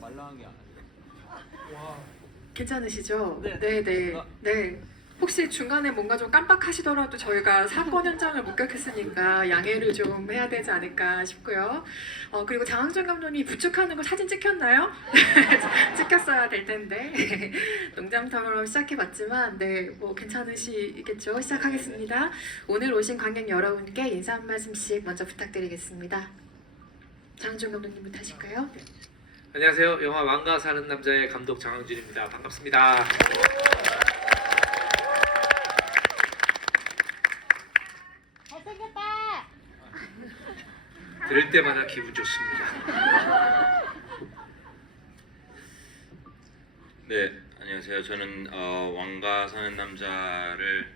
말랑한 게 아니라. 괜찮으시죠? 네. 네. 네. 혹시 중간에 뭔가 좀 깜빡하시더라도 저희가 사건 현장을 목격했으니까 양해를 좀 해야 되지 않을까 싶고요. 그리고 장항준 감독님 부축하는 거 사진 찍혔나요? 찍혔어야 될 텐데. 농담처럼 시작해봤지만 네, 뭐 괜찮으시겠죠? 시작하겠습니다. 오늘 오신 관객 여러분께 인사 한 말씀씩 먼저 부탁드리겠습니다. 장항준 감독님부터 하실까요? 네. 안녕하세요. 영화 왕가 사는 남자의 감독 장항준입니다. 반갑습니다. 잘생겼다. 들을 때마다 기분 좋습니다. 네, 안녕하세요. 저는 왕가 사는 남자를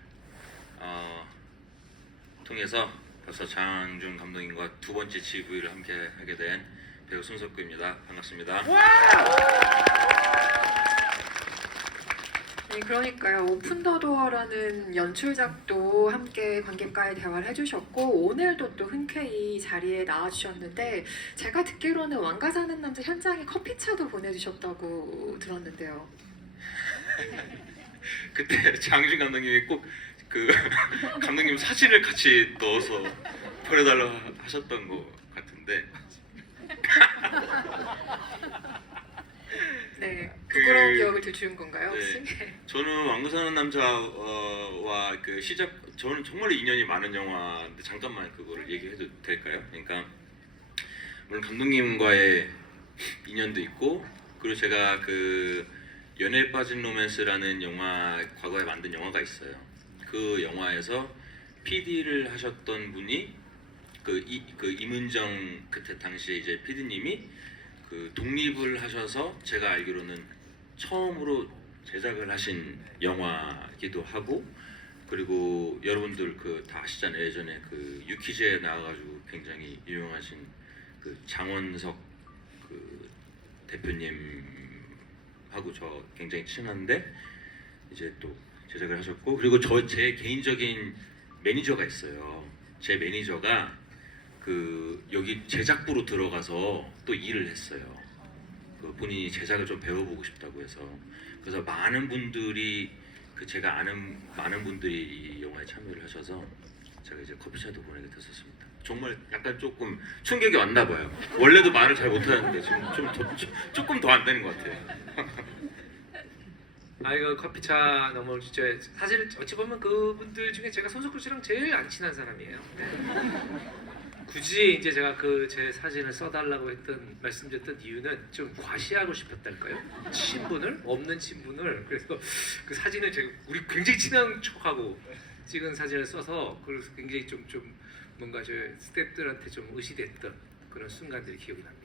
통해서 벌써 장항준 감독님과 두 번째 GV를 함께 하게 된 배우 손석구입니다. 반갑습니다. 네, 그러니까요. 오픈 더 도어라는 연출작도 함께 관객과의 대화를 해주셨고 오늘도 또 흔쾌히 자리에 나와주셨는데 제가 듣기로는 왕가 사는 남자 현장에 커피차도 보내주셨다고 들었는데요. 그때 장항준 감독님이 꼭 그 감독님 사진을 같이 넣어서 보내달라고 하셨던 것 같은데 네, 부끄러운 기억을 되주는 건가요 혹시? 저는 왕가 사는 남자와 그 시작 저는 정말 인연이 많은 영화인데 잠깐만 그거를 얘기해도 될까요? 그러니까 물론 감독님과의 인연도 있고 그리고 제가 그 연애에 빠진 로맨스라는 영화 과거에 만든 영화가 있어요. 그 영화에서 PD를 하셨던 분이 그 임은정 그때 당시에 이제 PD님이 그 독립을 하셔서 제가 알기로는 처음으로 제작을 하신 영화이기도 하고 그리고 여러분들 그 다 아시잖아요. 예전에 그 유퀴즈에 나와가지고 굉장히 유명하신 그 장원석 그 대표님하고 저 굉장히 친한데 이제 또 제작을 하셨고 그리고 제 개인적인 매니저가 있어요. 제 매니저가 그 여기 제작부로 들어가서 또 일을 했어요. 그 본인이 제작을 좀 배워보고 싶다고 해서 그래서 많은 분들이 그 제가 아는 많은 분들이 이 영화에 참여를 하셔서 제가 이제 커피차도 보내게 됐었습니다. 정말 약간 조금 충격이 왔나 봐요. 원래도 말을 잘 못하는데 지금 조금 더 안 되는 것 같아요. 이거 커피차 너무 진짜 사실 어찌 보면 그분들 중에 제가 손석구 씨랑 제일 안 친한 사람이에요. 굳이 이제 제가 그 제 사진을 써달라고 말씀드렸던 이유는 좀 과시하고 싶었달까요? 친분을 없는 친분을 그래서 그 사진을 제가 우리 굉장히 친한 척하고 찍은 사진을 써서 그래서 굉장히 좀 뭔가 저 스태프들한테 좀 의시됐던 그런 순간들이 기억이 납니다.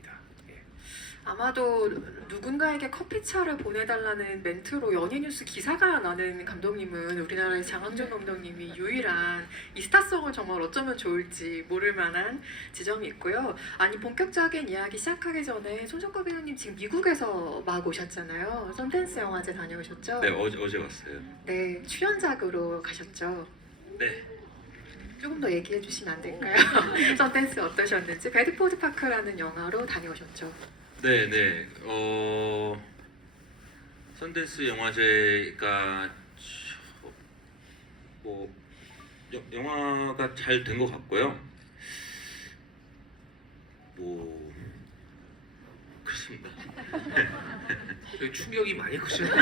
아마도 누군가에게 커피차를 보내달라는 멘트로 연예뉴스 기사가 나는 감독님은 우리나라의 장항준 감독님이 유일한 이 스타성을 정말 어쩌면 좋을지 모를 만한 지점이 있고요. 아니 본격적인 이야기 시작하기 전에 손석구 배우님 지금 미국에서 막 오셨잖아요. 선댄스 영화제 다녀오셨죠? 네, 어제 왔어요. 네, 출연작으로 가셨죠? 네. 조금 더 얘기해 주시면 안 될까요? 선댄스 어떠셨는지. 배드포드 파크라는 영화로 다녀오셨죠? 네. 선댄스 영화제가 뭐 영화가 잘 된 것 같고요. 뭐 그렇습니다. 되게 충격이 많이 크시네요.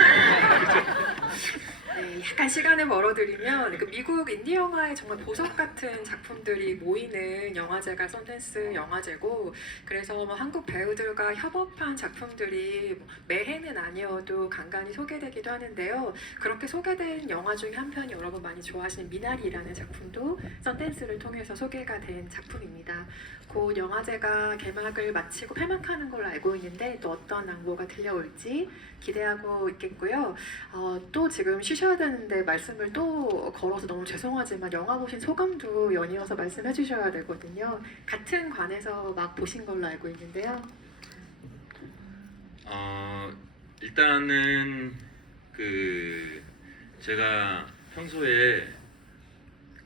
네, 약간 시간을 멀어드리면 그 미국 인디 영화의 정말 보석 같은 작품들이 모이는 영화제가 선댄스 영화제고 그래서 뭐 한국 배우들과 협업한 작품들이 매해는 아니어도 간간히 소개되기도 하는데요. 그렇게 소개된 영화 중에 한 편이 여러분 많이 좋아하시는 미나리라는 작품도 선댄스를 통해서 소개가 된 작품입니다. 곧 영화제가 개막을 마치고 폐막하는 걸로 알고 있는데 또 어떤 낭보가 들려올지 기대하고 있겠고요. 또 지금 쉬셔야 되는데 말씀을 또 걸어서 너무 죄송하지만 영화 보신 소감도 연이어서 말씀해 주셔야 되거든요. 같은 관에서 막 보신 걸로 알고 있는데요. 일단은 그 제가 평소에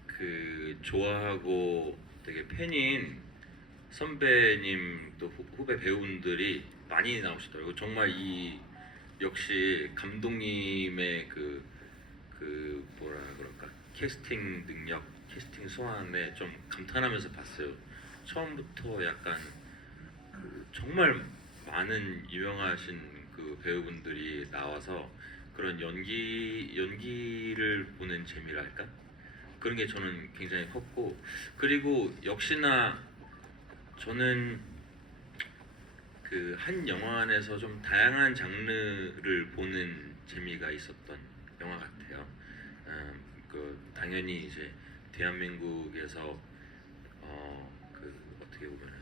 그 좋아하고 되게 팬인 선배님 또 후배 배우분들이 많이 나오시더라고요. 정말 이 역시 감독님의 그 뭐라 그럴까 캐스팅 능력, 캐스팅 소환에 좀 감탄하면서 봤어요. 처음부터 약간 정말 많은 유명하신 그 배우분들이 나와서 그런 연기를 보는 재미랄까 그런 게 저는 굉장히 컸고, 그리고 역시나 저는 그 한 영화 안에서 좀 다양한 장르를 보는 재미가 있었던 영화 같아요. 그 당연히 이제 대한민국에서 그 어떻게 보면은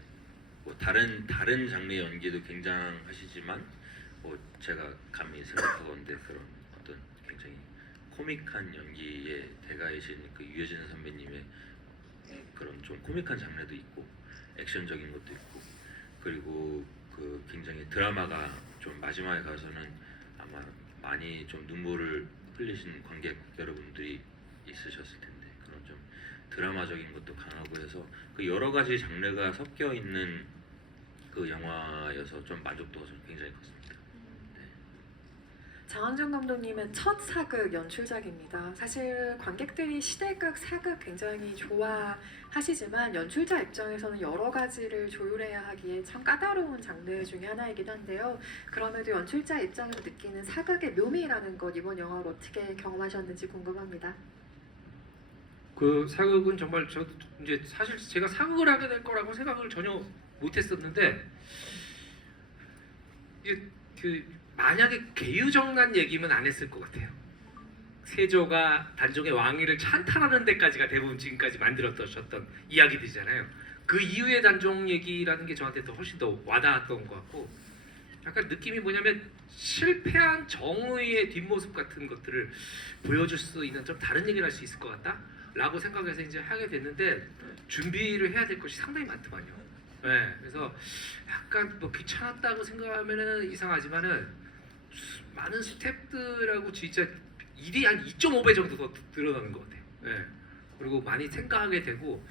뭐 다른 장르의 연기도 굉장하시지만 뭐 제가 감히 생각하건대 그런 어떤 굉장히 코믹한 연기의 대가이신 그 유해진 선배님의 그런 좀 코믹한 장르도 있고 액션적인 것도 있고, 그리고 그 굉장히 드라마가 좀 마지막에 가서는 아마 많이 좀 눈물을 흘리신 관객 여러분들이 있으셨을 텐데 그런 좀 드라마적인 것도 강하고 해서 그 여러 가지 장르가 섞여 있는 그 영화여서 좀 만족도가 좀 굉장히 컸습니다. 장항준 감독님의 첫 사극 연출작입니다. 사실 관객들이 시대극, 사극 굉장히 좋아하시지만 연출자 입장에서는 여러 가지를 조율해야 하기에 참 까다로운 장르 중에 하나이긴 한데요. 그럼에도 연출자 입장에서 느끼는 사극의 묘미라는 것 이번 영화로 어떻게 경험하셨는지 궁금합니다. 그 사극은 정말 저도 이제 사실 제가 사극을 하게 될 거라고 생각을 전혀 못했었는데 이제 그 만약에 계유정난 얘기면 안 했을 것 같아요. 세조가 단종의 왕위를 찬탈하는 데까지가 대부분 지금까지 만들었던 이야기들이잖아요. 그 이후의 단종 얘기라는 게 저한테 더 훨씬 더 와닿았던 것 같고, 약간 느낌이 뭐냐면 실패한 정의의 뒷모습 같은 것들을 보여줄 수 있는 좀 다른 얘기를 할 수 있을 것 같다 라고 생각해서 이제 하게 됐는데 진비를 해야 될 것이 상당히 많더만요. 네, 그래서 약간 뭐 귀찮았다고 생각하면은 이상하지만은 많은 스태프들하고 진짜 일이 한 2.5배 정도 더 늘어나는 것 같아요. 네. 그리고 많이 생각하게 되고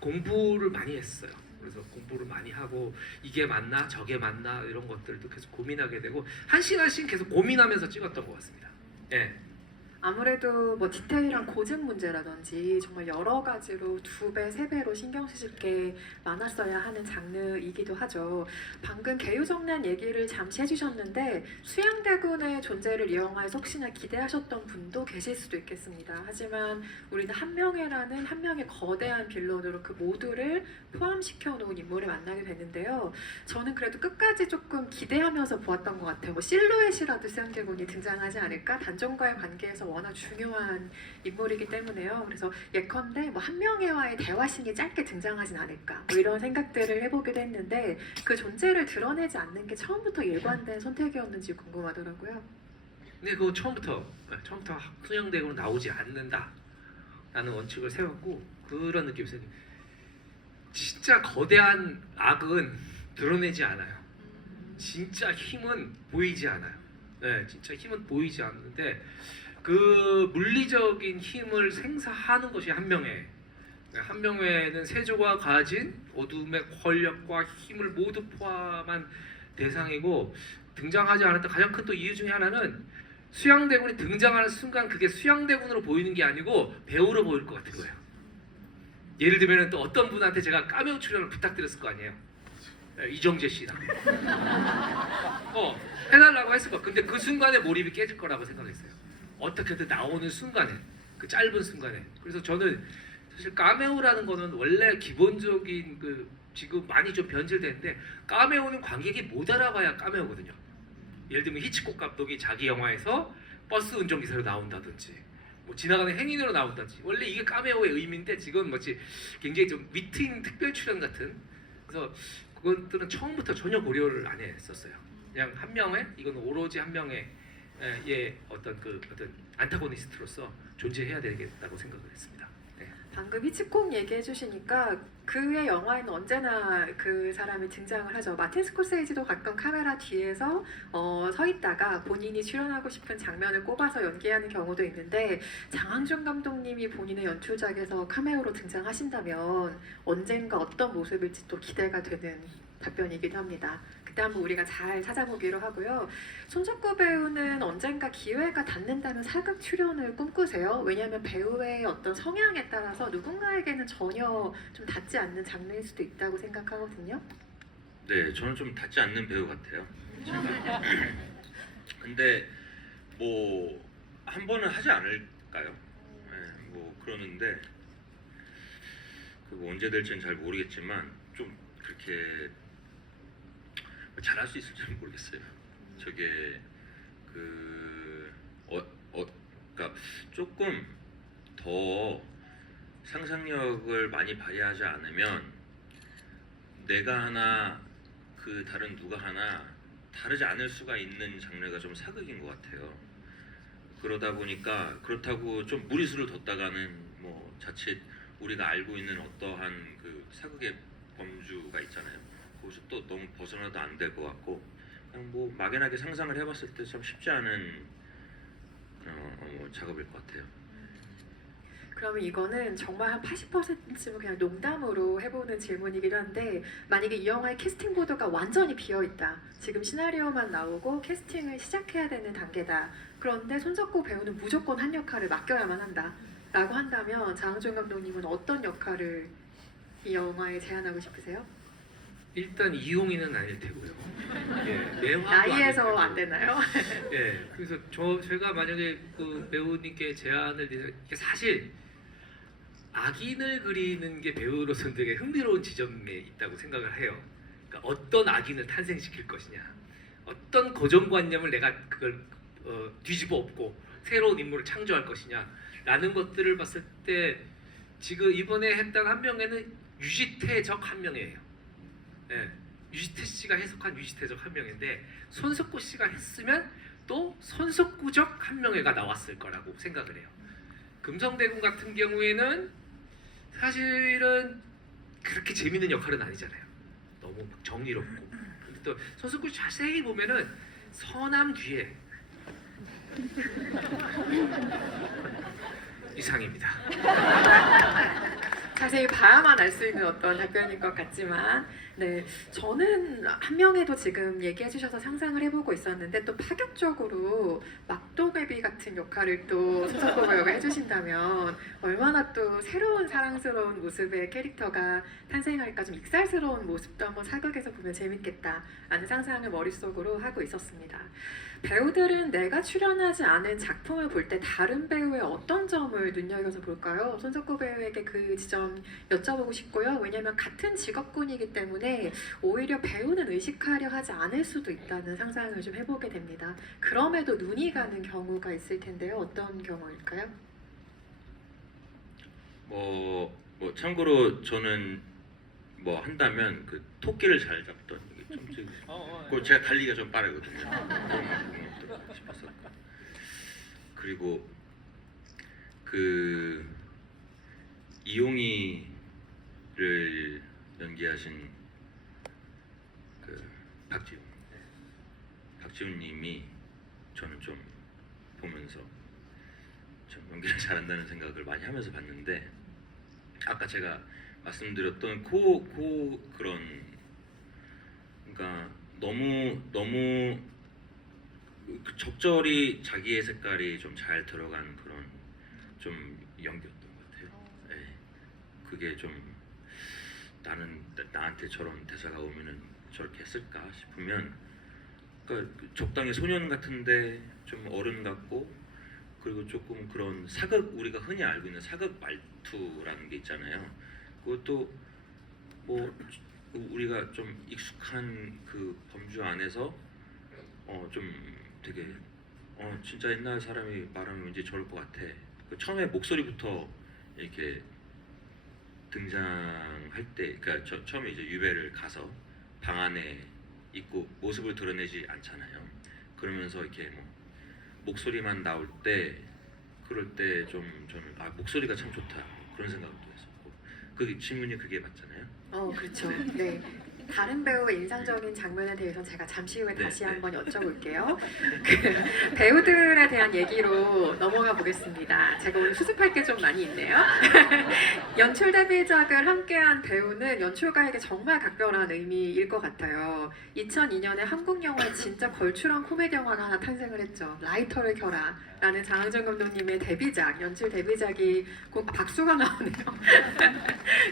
공부를 많이 했어요. 그래서 공부를 많이 하고 이게 맞나 저게 맞나 이런 것들도 계속 고민하게 되고 한 씬 한 씬 계속 고민하면서 찍었던 것 같습니다. 예. 아무래도 뭐 디테일한 고증 문제라든지 정말 여러 가지로 2배, 3배로 신경 쓰실 게 많았어야 하는 장르이기도 하죠. 방금 계유정난 얘기를 잠시 해주셨는데 수양대군의 존재를 이영화에서 혹시나 기대하셨던 분도 계실 수도 있겠습니다. 하지만 우리는 한명회라는 한 명의 거대한 빌런으로 그 모두를 포함시켜 놓은 인물을 만나게 됐는데요. 저는 그래도 끝까지 조금 기대하면서 보았던 것 같아요. 뭐 실루엣이라도 수양대군이 등장하지 않을까? 단종과의 관계에서 워낙 중요한 인물이기 때문에요. 그래서 예컨대 뭐 한명회와의 대화씬이 짧게 등장하진 않을까 뭐 이런 생각들을 해보기도 했는데 그 존재를 드러내지 않는 게 처음부터 일관된 선택이었는지 궁금하더라고요. 근데 그거 처음부터 수양대군은 나오지 않는다라는 원칙을 세웠고 그런 느낌이 있어요. 진짜 거대한 악은 드러내지 않아요. 진짜 힘은 보이지 않아요. 네, 진짜 힘은 보이지 않는데 그 물리적인 힘을 생사하는 것이 한명회. 한명회는 세조가 가진 어둠의 권력과 힘을 모두 포함한 대상이고 등장하지 않았던 가장 큰 또 이유 중에 하나는 수양대군이 등장하는 순간 그게 수양대군으로 보이는 게 아니고 배우로 보일 것 같은 거예요. 예를 들면 또 어떤 분한테 제가 카메오 출연을 부탁드렸을 거 아니에요. 이정재 씨랑 해달라고 했을 거야. 근데 그 순간에 몰입이 깨질 거라고 생각했어요. 어떻게든 나오는 순간에, 그 짧은 순간에. 그래서 저는 사실 카메오라는 거는 원래 기본적인 그 지금 많이 좀 변질됐는데 카메오는 관객이 못 알아봐야 카메오거든요. 예를 들면 히치콕 감독이 자기 영화에서 버스 운전기사로 나온다든지 뭐 지나가는 행인으로 나온다든지 원래 이게 카메오의 의미인데 지금 뭐지 굉장히 좀 위트 있는 특별 출연 같은. 그래서 그것들은 처음부터 전혀 고려를 안 했었어요. 그냥 한명회, 이건 오로지 한명회의 어떤 안타고니스트로서 존재해야 되겠다고 생각을 했습니다. 네. 방금 히치콕 얘기해 주시니까 그의 영화에는 언제나 그 사람이 등장을 하죠. 마틴 스코세이지도 가끔 카메라 뒤에서 서 있다가 본인이 출연하고 싶은 장면을 꼽아서 연기하는 경우도 있는데 장항준 감독님이 본인의 연출작에서 카메오로 등장하신다면 언젠가 어떤 모습일지 또 기대가 되는 답변이기도 합니다. 그때 한번 우리가 잘 찾아보기로 하고요. 손석구 배우는 언젠가 기회가 닿는다면 사극 출연을 꿈꾸세요? 왜냐하면 배우의 어떤 성향에 따라서 누군가에게는 전혀 좀 닿지 않는 장르일 수도 있다고 생각하거든요. 네, 저는 좀 닿지 않는 배우 같아요. 제가. 근데 뭐 한 번은 하지 않을까요? 네, 뭐 그러는데 그거 언제 될지는 잘 모르겠지만 좀 그렇게 잘할 수 있을지는 모르겠어요. 저게 그러니까 조금 더 상상력을 많이 발휘하지 않으면 내가 하나 그 다른 누가 하나 다르지 않을 수가 있는 장르가 좀 사극인 것 같아요. 그러다 보니까 그렇다고 좀 무리수를 뒀다가는 뭐 자칫 우리가 알고 있는 어떠한 그 사극의 범주가 있잖아요. 거기서 또 너무 벗어나도 안 될 것 같고 그냥 뭐 막연하게 상상을 해봤을 때 참 쉽지 않은 작업일 것 같아요. 그러면 이거는 정말 한 80%쯤은 그냥 농담으로 해보는 질문이기도 한데 만약에 이 영화의 캐스팅 보드가 완전히 비어있다. 지금 시나리오만 나오고 캐스팅을 시작해야 되는 단계다. 그런데 손석구 배우는 무조건 한 역할을 맡겨야만 한다. 라고 한다면 장항준 감독님은 어떤 역할을 이 영화에 제안하고 싶으세요? 일단 이용이는 아닐 테고요. 예, 매화도 나이에서 아닐 안 테고. 되나요? 예, 그래서 제가 만약에 그 배우님께 제안을 드리면 이게 사실 악인을 그리는 게 배우로서는 되게 흥미로운 지점에 있다고 생각을 해요. 그러니까 어떤 악인을 탄생시킬 것이냐, 어떤 고정관념을 내가 그걸 뒤집어 엎고 새로운 인물을 창조할 것이냐라는 것들을 봤을 때 지금 이번에 했던 한 명에는 유지태적 한 명이에요. 예, 유지태 씨가 해석한 유지태적 한 명인데 손석구 씨가 했으면 또 손석구적 한 명애가 나왔을 거라고 생각을 해요. 금성대군 같은 경우에는 사실은 그렇게 재밌는 역할은 아니잖아요. 너무 막 정의롭고. 근데 또 손석구 씨 자세히 보면은 선함 뒤에 이상입니다. 자세히 봐야만 알 수 있는 어떤 답변인 것 같지만 네, 저는 한 명에도 지금 얘기해 주셔서 상상을 해보고 있었는데 또 파격적으로 막도개비 같은 역할을 또 손석구 배우가 해주신다면 얼마나 또 새로운 사랑스러운 모습의 캐릭터가 탄생할까 좀 익살스러운 모습도 한번 사극에서 보면 재밌겠다 라는 상상을 머릿속으로 하고 있었습니다. 배우들은 내가 출연하지 않은 작품을 볼 때 다른 배우의 어떤 점을 눈여겨서 볼까요? 손석구 배우에게 그 지점 여쭤보고 싶고요. 왜냐하면 같은 직업군이기 때문에 오히려 배우는 의식하려 하지 않을 수도 있다는 상상을 좀 해보게 됩니다. 그럼에도 눈이 가는 경우가 있을 텐데요. 어떤 경우일까요? 뭐 참고로 저는 뭐 한다면 그 토끼를 잘 잡던 이게 그 제가 달리기가 좀 빠르거든요. 싶어서. 그리고 그 이용이를 연기하신 그 박지훈님이 저는 좀 보면서 좀 연기를 잘한다는 생각을 많이 하면서 봤는데 아까 제가 말씀드렸던 그런 그러니까 너무 적절히 자기의 색깔이 좀 잘 들어간 그런 좀 연기였던 것 같아요. 네. 그게 좀 나한테 저런 대사가 오면은 저렇게 했을까 싶으면 그러니까 적당히 소년 같은데 좀 어른 같고 그리고 조금 그런 사극 우리가 흔히 알고 있는 사극 말투라는 게 있잖아요. 그것도 뭐 우리가 좀 익숙한 그 범주 안에서 좀 되게 진짜 옛날 사람이 말하면 왠지 저럴 것 같아. 그 처음에 목소리부터 이렇게 등장할 때, 그러니까 처음에 이제 유배를 가서 방 안에 있고 모습을 드러내지 않잖아요. 그러면서 이렇게 뭐 목소리만 나올 때 그럴 때 좀 저는 목소리가 참 좋다 그런 생각도 했었고 그 질문이 그게 맞잖아요. 그렇죠. 네. 다른 배우의 인상적인 장면에 대해서 제가 잠시 후에 네, 다시 네. 한번 여쭤볼게요. 그 배우들에 대한 얘기로 넘어가 보겠습니다. 제가 오늘 수습할 게 좀 많이 있네요. 연출 데뷔작을 함께한 배우는 연출가에게 정말 각별한 의미일 것 같아요. 2002년에 한국 영화에 진짜 걸출한 코미디 영화가 하나 탄생을 했죠. 라이터를 켜라 라는 장항준 감독님의 데뷔작, 연출 데뷔작이 박수가 나오네요.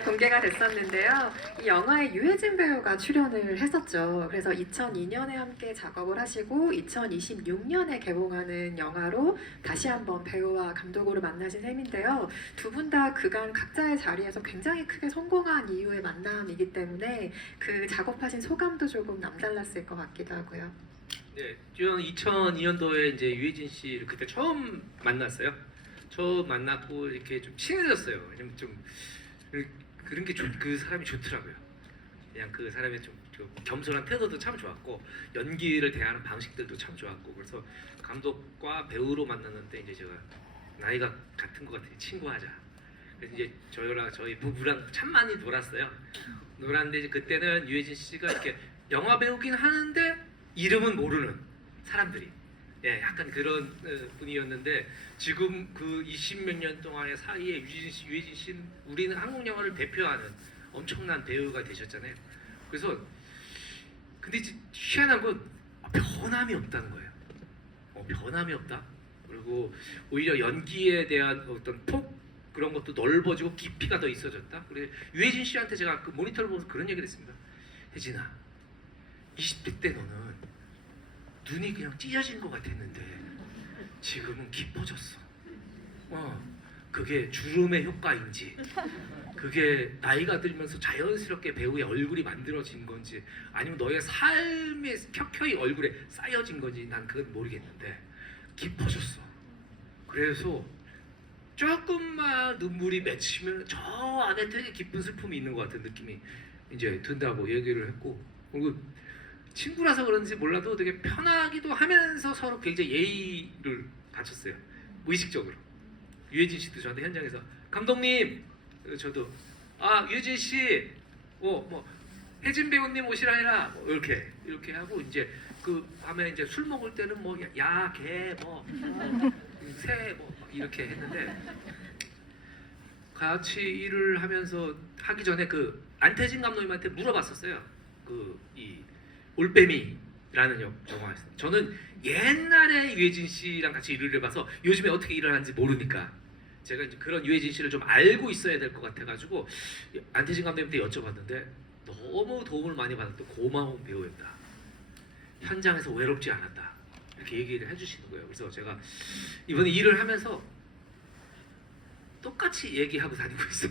공개가 됐었는데요. 이 영화에 유해진 배우가 출연을 했었죠. 그래서 2002년에 함께 작업을 하시고 2026년에 개봉하는 영화로 다시 한번 배우와 감독으로 만나신 셈인데요. 두 분 다 그간 각자의 자리에서 굉장히 크게 성공한 이후의 만남이기 때문에 그 작업하신 소감도 조금 남달랐을 것 같기도 하고요. 네, 저는 2002년도에 이제 유해진 씨를 그때 처음 만났어요. 처음 만났고 이렇게 좀 친해졌어요. 왜냐면 좀 그런 게 그 사람이 좋더라고요. 그냥 그 사람의 좀 겸손한 태도도 참 좋았고 연기를 대하는 방식들도 참 좋았고 그래서 감독과 배우로 만났는데 이제 제가 나이가 같은 것 같아요. 친구하자. 그래서 이제 저희 부부랑 참 많이 놀았어요. 놀았는데 이제 그때는 유해진 씨가 이렇게 영화 배우긴 하는데 이름은 모르는 사람들이 약간 그런 분이었는데 지금 그 20몇 년 동안의 사이에 유해진 씨는 우리는 한국 영화를 대표하는 엄청난 배우가 되셨잖아요. 그래서 근데 이제 희한한 건 변함이 없다는 거예요. 변함이 없다. 그리고 오히려 연기에 대한 어떤 폭 그런 것도 넓어지고 깊이가 더 있어졌다. 그래 유해진 씨한테 제가 그 모니터를 보면서 그런 얘기를 했습니다. 혜진아, 20대 때 너는 눈이 그냥 찢어진 것 같았는데 지금은 깊어졌어. 그게 주름의 효과인지 그게 나이가 들면서 자연스럽게 배우의 얼굴이 만들어진 건지 아니면 너의 삶의 켜켜이 얼굴에 쌓여진 건지 난 그건 모르겠는데 깊어졌어. 그래서 조금만 눈물이 맺히면 저 안에 되게 깊은 슬픔이 있는 것 같은 느낌이 이제 든다고 얘기를 했고 그리고 친구라서 그런지 몰라도 되게 편하기도 하면서 서로 굉장히 예의를 갖췄어요. 무의식적으로. 유해진 씨도 저한테 현장에서 감독님, 저도 유해진 씨, 뭐 혜진 배우님 오시라 해라 뭐 이렇게 하고 이제 그 밤에 이제 술 먹을 때는 뭐 야, 개, 뭐 새, 뭐 이렇게 했는데 같이 일을 하면서 하기 전에 그 안태진 감독님한테 물어봤었어요. 그 이 올빼미라는 영화였어요. 저는 옛날에 유해진 씨랑 같이 일을 해봐서 요즘에 어떻게 일을 하는지 모르니까 제가 이제 그런 유해진 씨를 좀 알고 있어야 될 것 같아가지고 안태진 감독님한테 여쭤봤는데 너무 도움을 많이 받았던 고마운 배우였다. 현장에서 외롭지 않았다. 이렇게 얘기를 해주시는 거예요. 그래서 제가 이번에 일을 하면서 똑같이 얘기하고 다니고 있어요.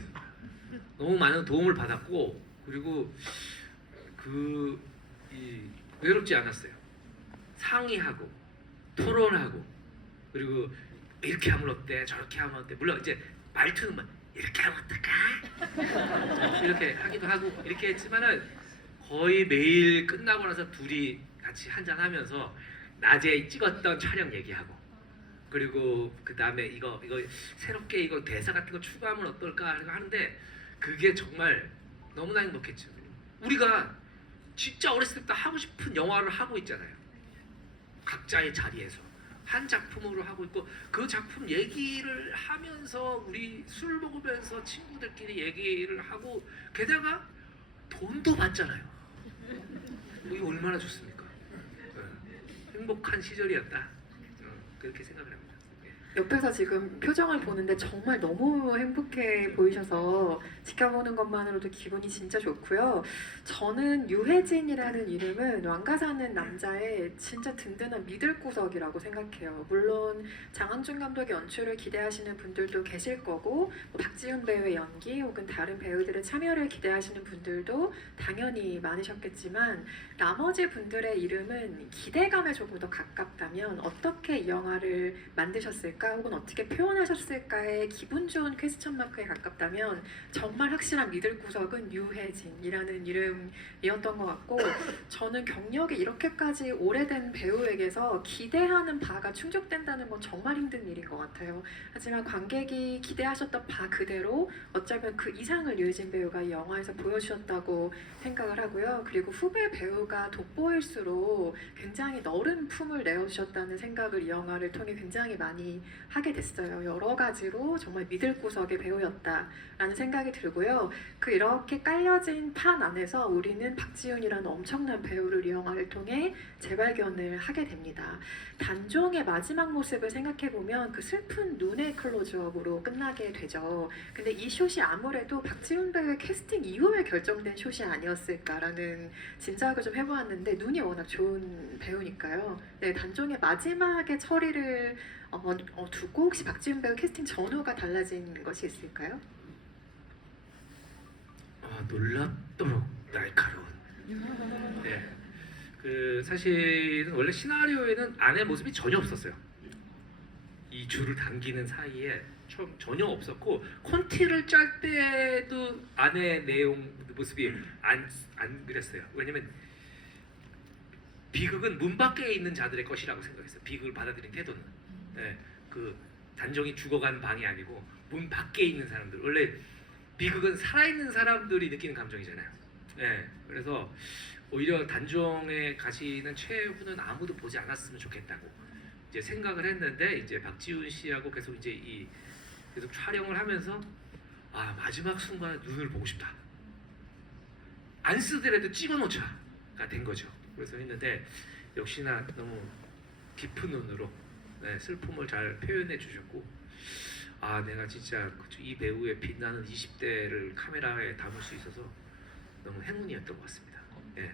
너무 많은 도움을 받았고 그리고 외롭지 않았어요. 상의하고 토론하고 그리고 이렇게 하면 어때 저렇게 하면 어때 물론 이제 말투는 막 이렇게 하면 어떨까 이렇게 하기도 하고 이렇게 했지만은 거의 매일 끝나고 나서 둘이 같이 한잔하면서 낮에 찍었던 촬영 얘기하고 그리고 그 다음에 이거 새롭게 이거 대사 같은 거 추가하면 어떨까 하는데 그게 정말 너무나 행복했죠. 우리가 진짜 어렸을 때부터 하고 싶은 영화를 하고 있잖아요. 각자의 자리에서 한 작품으로 하고 있고 그 작품 얘기를 하면서 우리 술 먹으면서 친구들끼리 얘기를 하고 게다가 돈도 받잖아요. 이게 얼마나 좋습니까? 행복한 시절이었다. 그렇게 생각을 합니다. 옆에서 지금 표정을 보는데 정말 너무 행복해 보이셔서 지켜보는 것만으로도 기분이 진짜 좋고요. 저는 유해진이라는 이름은 왕가 사는 남자의 진짜 든든한 믿을구석이라고 생각해요. 물론 장항준 감독의 연출을 기대하시는 분들도 계실 거고 뭐 박지훈 배우의 연기 혹은 다른 배우들의 참여를 기대하시는 분들도 당연히 많으셨겠지만 나머지 분들의 이름은 기대감에 조금 더 가깝다면 어떻게 이 영화를 만드셨을까? 하셨을까 혹은 어떻게 표현하셨을까의 기분 좋은 퀘스천 마크에 가깝다면 정말 확실한 믿을 구석은 유혜진이라는 이름이었던 것 같고 저는 경력이 이렇게까지 오래된 배우에게서 기대하는 바가 충족된다는 건 정말 힘든 일인 것 같아요. 하지만 관객이 기대하셨던 바 그대로 어쩌면 그 이상을 유해진 배우가 이 영화에서 보여주셨다고 생각을 하고요. 그리고 후배 배우가 돋보일수록 굉장히 너른 품을 내어주셨다는 생각을 이 영화를 통해 굉장히 많이 하게 됐어요. 여러 가지로 정말 믿을 구석의 배우였다라는 생각이 들고요. 그 이렇게 깔려진 판 안에서 우리는 박지훈이라는 엄청난 배우를 이 영화를 통해 재발견을 하게 됩니다. 단종의 마지막 모습을 생각해보면 그 슬픈 눈의 클로즈업으로 끝나게 되죠. 근데 이 숏이 아무래도 박지훈 배우의 캐스팅 이후에 결정된 숏이 아니었을까라는 짐작을 좀 해보았는데 눈이 워낙 좋은 배우니까요. 네, 단종의 마지막에 처리를 두고 혹시 박지훈 배우 캐스팅 전후가 달라진 것이 있을까요? 놀랍도록 날카로운. 네. 그 사실은 원래 시나리오에는 아내 모습이 전혀 없었어요. 이 줄을 당기는 사이에 전혀 없었고 콘티를 짤 때도 아내 내용 모습이 안 그렸어요. 왜냐면 비극은 문 밖에 있는 자들의 것이라고 생각했어요. 비극을 받아들인 태도는. 네, 그 단종이 죽어간 방이 아니고 문 밖에 있는 사람들. 원래 비극은 살아있는 사람들이 느끼는 감정이잖아요. 네, 그래서 오히려 단종에 가시는 최후는 아무도 보지 않았으면 좋겠다고 이제 생각을 했는데 이제 박지훈 씨하고 계속 이제 계속 촬영을 하면서 마지막 순간에 눈을 보고 싶다. 안 쓰더라도 찍어놓자가 된 거죠. 그래서 했는데 역시나 너무 깊은 눈으로 슬픔을 잘 표현해 주셨고 내가 진짜 이 배우의 빛나는 20대를 카메라에 담을 수 있어서 너무 행운이었던 것 같습니다. 예.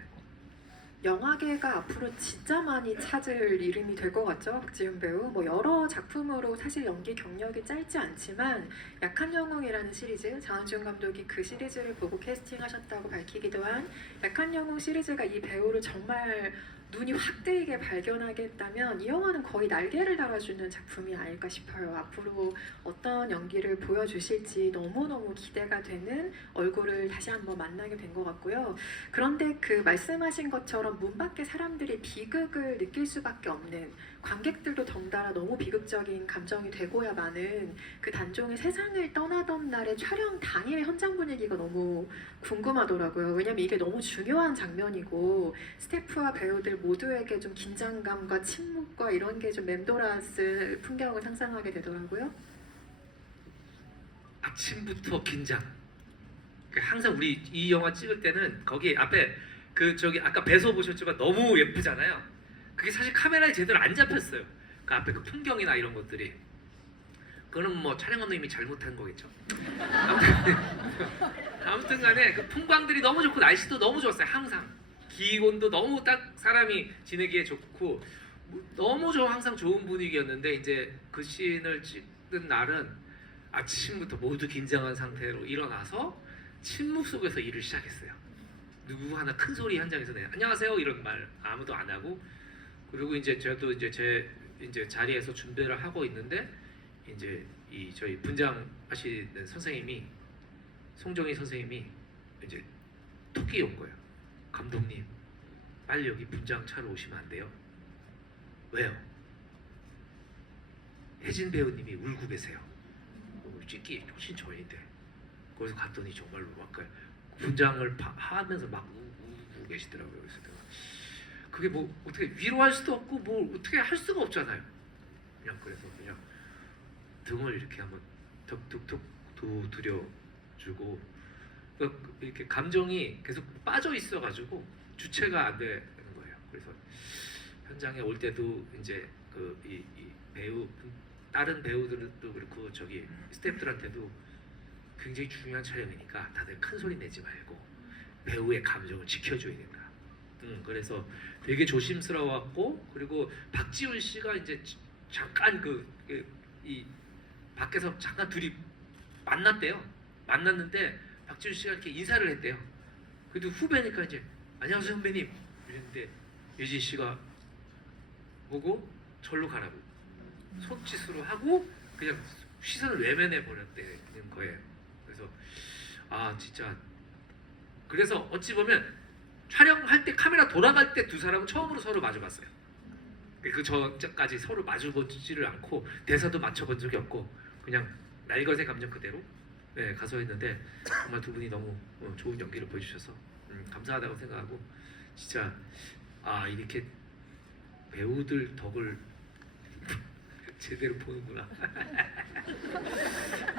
영화계가 앞으로 진짜 많이 찾을 이름이 될 것 같죠, 박지훈 배우. 뭐 여러 작품으로 사실 연기 경력이 짧지 않지만 약한 영웅이라는 시리즈, 장항준 감독이 그 시리즈를 보고 캐스팅하셨다고 밝히기도 한 약한 영웅 시리즈가 이 배우를 정말 눈이 확 뜨이게 발견하게 했다면 이 영화는 거의 날개를 달아주는 작품이 아닐까 싶어요. 앞으로 어떤 연기를 보여주실지 너무너무 기대가 되는 얼굴을 다시 한번 만나게 된 것 같고요. 그런데 그 말씀하신 것처럼 문 밖에 사람들이 비극을 느낄 수밖에 없는, 관객들도 덩달아 너무 비극적인 감정이 되고야 마는 그 단종의 세상을 떠나던 날의 촬영 당일의 현장 분위기가 너무 궁금하더라고요. 왜냐면 이게 너무 중요한 장면이고 스태프와 배우들 모두에게 좀 긴장감과 침묵과 이런 게 좀 맴돌았을 풍경을 상상하게 되더라고요. 아침부터 긴장. 항상 우리 이 영화 찍을 때는 거기 앞에 아까 배소 보셨지만 너무 예쁘잖아요. 그게 사실 카메라에 제대로 안 잡혔어요. 그 앞에 그 풍경이나 이런 것들이. 그거는 뭐 촬영 감독님이 잘못한 거겠죠. 아무튼간에 그 풍광들이 너무 좋고 날씨도 너무 좋았어요. 항상 기온도 너무 딱 사람이 지내기에 좋고 너무 항상 좋은 분위기였는데 이제 그 씬을 찍는 날은 아침부터 모두 긴장한 상태로 일어나서 침묵 속에서 일을 시작했어요. 누구 하나 큰 소리 현장에서 안녕하세요 이런 말 아무도 안 하고, 그리고 이제 저도 이제 제 자리에서 준비를 하고 있는데 이제 저희 분장 하시는 선생님이, 송정희 선생님이 이제 톡이 온 거예요. 감독님 빨리 여기 분장 차로 오시면 안 돼요? 왜요? 혜진 배우님이 울고 계세요. 찍기 훨씬 전인데. 거기서 갔더니 정말로 막 분장을 하면서 막 우고 계시더라고요. 그래서 내가 그게 뭐 어떻게 위로할 수도 없고 뭐 어떻게 할 수가 없잖아요. 그래서 그냥 등을 이렇게 한번 툭툭툭 두드려주고 이렇게 감정이 계속 빠져 있어가지고 주체가 안 되는 거예요. 그래서 현장에 올 때도 이제 이 배우 다른 배우들도 그렇고 저기 스태프들한테도 굉장히 중요한 촬영이니까 다들 큰 소리 내지 말고 배우의 감정을 지켜줘야 된다. 그래서 되게 조심스러웠고, 그리고 박지훈 씨가 이제 잠깐 이 밖에서 잠깐 둘이 만났대요. 만났는데 박지훈 씨가 이렇게 인사를 했대요. 그래도 후배니까 이제 안녕하세요 선배님 이랬는데 예진 씨가 보고 절로 가라고. 손짓으로 하고 그냥 시선을 외면해 버렸다는 거예요. 그래서 아 진짜 그래서 어찌 보면 촬영할 때 카메라 돌아갈 때 두 사람은 처음으로 서로 마주봤어요. 그 전까지 서로 마주보지를 않고 대사도 맞춰본 적이 없고 그냥 날것의 감정 그대로 네, 가서 했는데 정말 두 분이 너무 좋은 연기를 보여주셔서 감사하다고 생각하고 진짜 아 이렇게 배우들 덕을 제대로 보는구나.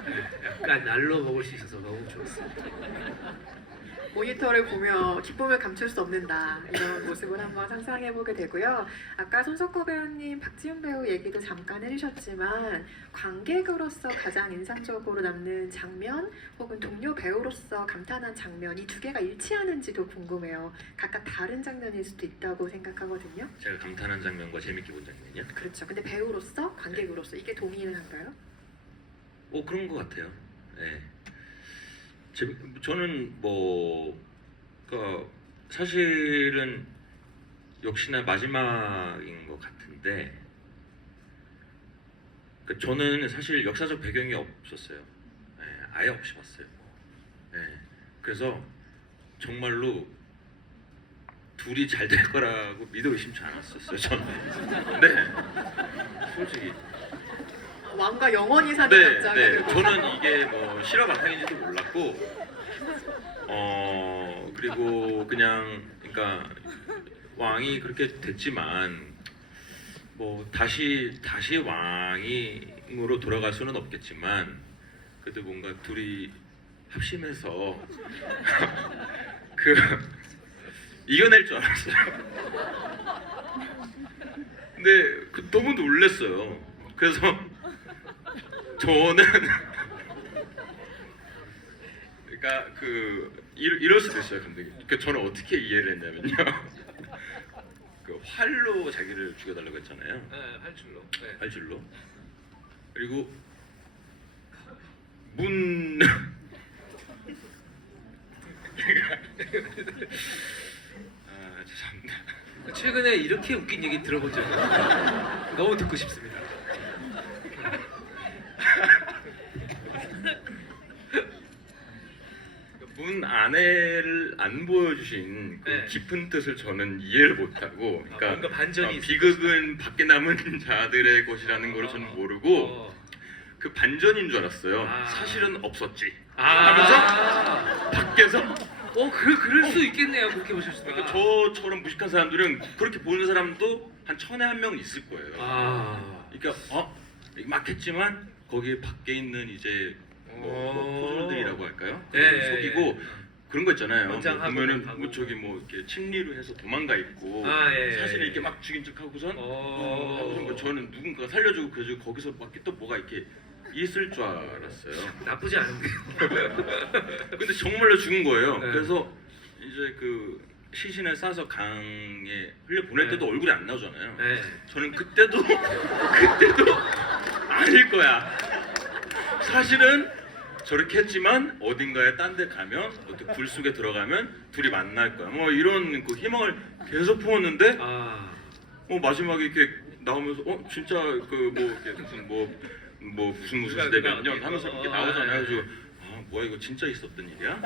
네, 약간 날로 먹을 수 있어서 너무 좋았어요. 모니터를 보며 기쁨을 감출 수 없는다 이런 모습을 한번 상상해보게 되고요. 아까 손석구 배우님, 박지훈 배우 얘기도 잠깐 해주셨지만 관객으로서 가장 인상적으로 남는 장면 혹은 동료 배우로서 감탄한 장면 이 두 개가 일치하는지도 궁금해요. 각각 다른 장면일 수도 있다고 생각하거든요. 제가 감탄한 장면과 재밌게 본 장면이요? 그렇죠. 근데 배우로서, 관객으로서 이게 동일한가요? 그런 것 같아요. 네. 저는 그러니까 사실은 역시나 마지막인 것 같은데 그러니까 저는 사실 역사적 배경이 없었어요. 네, 아예 없이 봤어요. 네, 그래서 정말로 둘이 잘 될 거라고 믿어 의심치 않았었어요. 저는. 네, 솔직히. 왕과 영원히 사는 네, 남자가 네. 되고 저는 이게 뭐 실화 바탕인지도 몰랐고, 그리고 그냥 그러니까 왕이 그렇게 됐지만 뭐 다시 왕으로 돌아갈 수는 없겠지만 그래도 뭔가 둘이 합심해서 그 이겨낼 줄 알았어요. 근데 너무 놀랐어요. 그래서 저는 그러니까 이럴 수도 있어요, 감독님. 그러니까 저는 어떻게 이해를 했냐면요. 그 활로 자기를 죽여달라고 했잖아요. 네, 활줄로. 네. 활줄로. 그리고 문 죄송합니다. 최근에 이렇게 웃긴 얘기 들어본 적이 없어요. 너무 듣고 싶습니다. 문 안에를 안 보여주신 그 네. 깊은 뜻을 저는 이해를 못하고, 그러니까 뭔가 반전이 있을 비극은 밖에 남은 자들의 것이라는 걸 저는 모르고 어. 그 반전인 줄 알았어요. 아. 사실은 없었지. 아. 밖에서 그럴 수 있겠네요. 그렇게 보실 수가. 그러니까 저처럼 무식한 사람들은 그렇게 보는 사람도 한 1000에 1명 있을 거예요. 아. 그러니까 막 했지만 거기 밖에 있는 이제 포졸들이라고 할까요? 네. 속이고 그런 거 있잖아요. 원장하고 보면은 하고. 뭐 저기 뭐 이렇게 침리로 해서 도망가 있고 예. 사실 이렇게 막 죽인 척하고선 하고선 뭐 저는 누군가 살려주고 그래가지고 거기서 밖에 또 뭐가 이렇게 있을 줄 알았어요. 나쁘지 않은데요. 근데 정말로 죽은 거예요. 네. 그래서 이제 그 시신을 싸서 강에 흘려 보낼 네. 때도 얼굴이 안 나오잖아요. 네. 저는 그때도 아닐 거야. 사실은 저렇게 했지만 어딘가에 딴 데 가면 어떻게 굴 속에 들어가면 둘이 만날 거야. 뭐 이런 그 희망을 계속 품었는데 마지막에 이렇게 나오면서 진짜 그 뭐 이렇게 무슨 시대 몇 년 하면서 이렇게 나오잖아요. 그래서 뭐야 이거 진짜 있었던 일이야?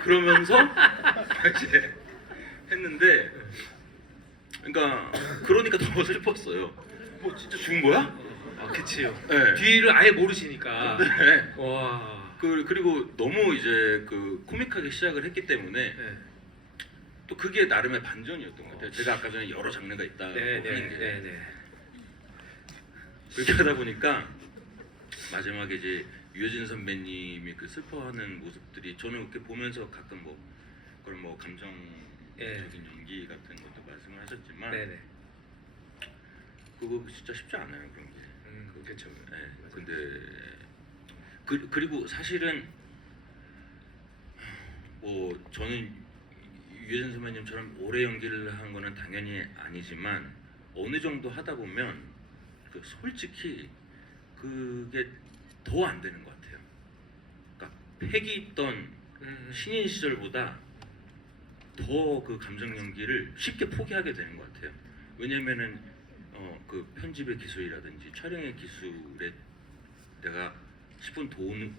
그러면서 이제 했는데 그러니까 더 슬펐어요. 뭐 진짜 죽은 거야? 그치요. 네. 뒤를 아예 모르시니까. 네. 와. 그리고 너무 이제 코믹하게 시작을 했기 때문에 네. 또 그게 나름의 반전이었던 것 같아요. 제가 아까 전에 여러 장르가 있다고 네, 하는 게 네. 그렇게 하다 보니까 마지막에 이제 유해진 선배님이 그 슬퍼하는 모습들이 저는 이렇게 보면서 가끔 그런 감정적인 연기 같은 것도 말씀을 하셨지만 네네. 그거 진짜 쉽지 않아요, 그런 게. 그렇죠. 네. 근데 그리고 사실은 저는 유해진 선배님처럼 오래 연기를 한 거는 당연히 아니지만 어느 정도 하다 보면 솔직히 그게 더 안 되는 것 같아요. 그러니까 패기 있던 신인 시절보다 더 그 감정 연기를 쉽게 포기하게 되는 것 같아요. 왜냐면은 그 편집의 기술이라든지 촬영의 기술에 내가 10분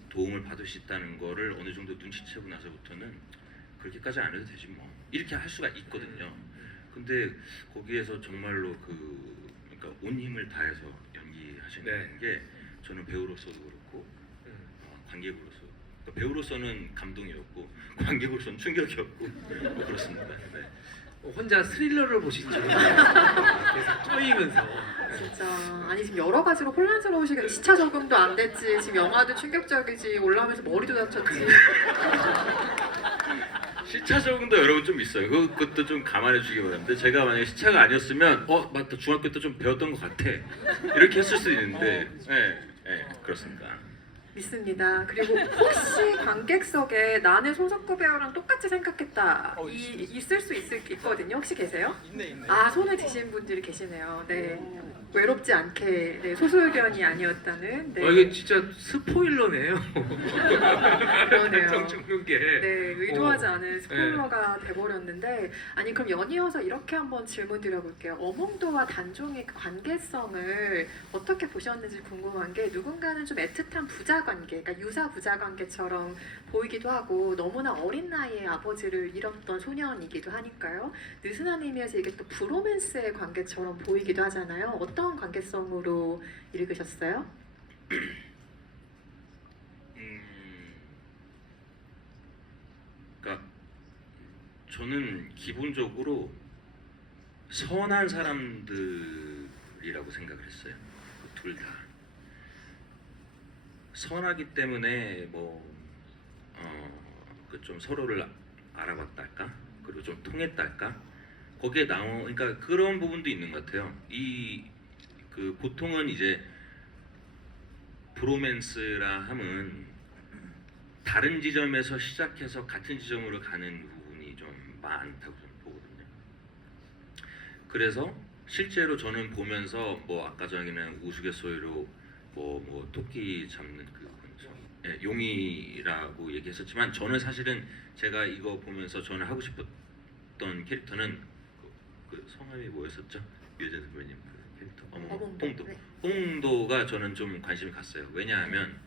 도움을 받을 수 있다는 거를 어느 정도 눈치채고 나서부터는 그렇게까지 안 해도 되지 뭐 이렇게 할 수가 있거든요. 근데 거기에서 정말로 그러니까 온 힘을 다해서 연기하시는 네. 게 저는 배우로서도 그렇고 관객으로서 그러니까 배우로서는 감동이었고 관객으로서는 충격이었고 뭐 그렇습니다. 네. 혼자 스릴러를 보신 줄 계속 쪼이면서 진짜 아니 지금 여러 가지로 혼란스러우시겠네. 시차 적응도 안 됐지. 지금 영화도 충격적이지. 올라오면서 머리도 다쳤지. 시차 적응도 여러분 좀 있어요. 그것도 좀 감안해 주시기 바랍니다. 제가 만약에 시차가 아니었으면 맞다 중학교 때 좀 배웠던 것 같아 이렇게 했을 수도 있는데 그렇습니다. 믿습니다. 그리고 혹시 관객석에 나는 손석구 배우랑 똑같이 생각했다 있을 수 있거든요. 혹시 계세요? 있네. 아 손을 드신 분들이 계시네요. 네 외롭지 않게 네, 소수 의견이 아니었다는. 네. 이게 진짜 스포일러네요. 그러네요. 정중근 게. 네, 의도하지 않은 스포일러가 돼버렸는데 아니 그럼 연이어서 이렇게 한번 질문 드려볼게요. 어몽도와 단종의 그 관계성을 어떻게 보셨는지 궁금한 게 누군가는 좀 애틋한 부자 관계, 그러니까 유사 부자 관계처럼 보이기도 하고 너무나 어린 나이에 아버지를 잃었던 소년이기도 하니까요. 느슨한 의미에서 이게 또 브로맨스의 관계처럼 보이기도 하잖아요. 어떤 관계성으로 읽으셨어요? 그러니까 저는 기본적으로 선한 사람들이라고 생각을 했어요. 둘 다 선하기 때문에 그 좀 서로를 알아봤달까 그리고 좀 통했달까 거기에 그러니까 그런 부분도 있는 것 같아요. 그 보통은 이제 브로맨스라 함은 다른 지점에서 시작해서 같은 지점으로 가는 부분이 좀 많다고 저는 보거든요. 그래서 실제로 저는 보면서 아까 전에는 우스갯소리로 토끼 잡는 용이라고 얘기했었지만 저는 사실은 제가 이거 보면서 저는 하고 싶었던 캐릭터는 그 성함이 뭐였었죠? 유재석 선배님 그 캐릭터 홍도. 네. 홍도가 저는 좀 관심이 갔어요. 왜냐하면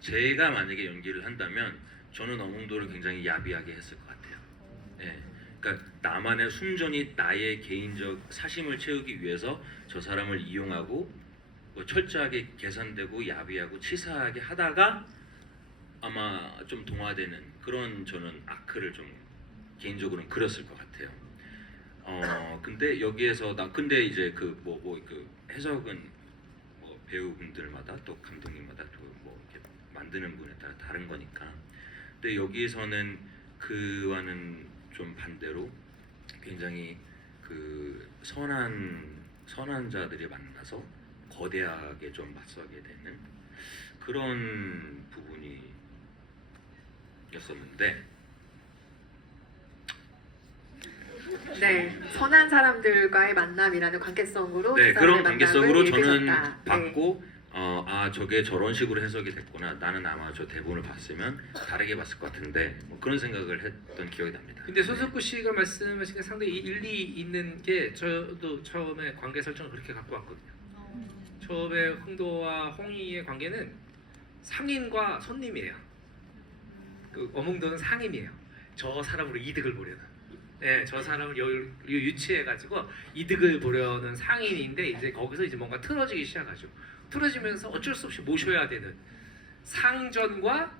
제가 만약에 연기를 한다면 저는 어몽도를 굉장히 야비하게 했을 것 같아요. 그러니까 나만의 순전히 나의 개인적 사심을 채우기 위해서 저 사람을 이용하고 철저하게 계산되고 야비하고 치사하게 하다가 아마 좀 동화되는 그런 저는 아크를 좀 개인적으로는 그렸을 것 같아요. 근데 여기에서 근데 이제 그 해석은 배우분들마다 또 감독님마다 또 이렇게 만드는 분에 따라 다른 거니까. 근데 여기에서는 그와는 좀 반대로 굉장히 그 선한 자들이 만나서 거대하게 좀 맞서게 되는 그런 부분이었었는데. 네, 선한 사람들과의 만남이라는 관계성으로 네, 그런 관계성으로 저는 읽으셨다. 봤고 저게 저런 식으로 해석이 됐구나. 나는 아마 저 대본을 봤으면 다르게 봤을 것 같은데 그런 생각을 했던 기억이 납니다. 근데 손석구 씨가 말씀하신 게 상당히 일리 있는 게 저도 처음에 관계 설정을 그렇게 갖고 왔거든요. 처음에 흥도와 홍이의 관계는 상인과 손님이에요. 그 어몽도는 상인이에요. 저 사람으로 이득을 보려는. 네, 저 사람을 유치해가지고 이득을 보려는 상인인데 이제 거기서 이제 뭔가 틀어지기 시작하죠. 틀어지면서 어쩔 수 없이 모셔야 되는 상전과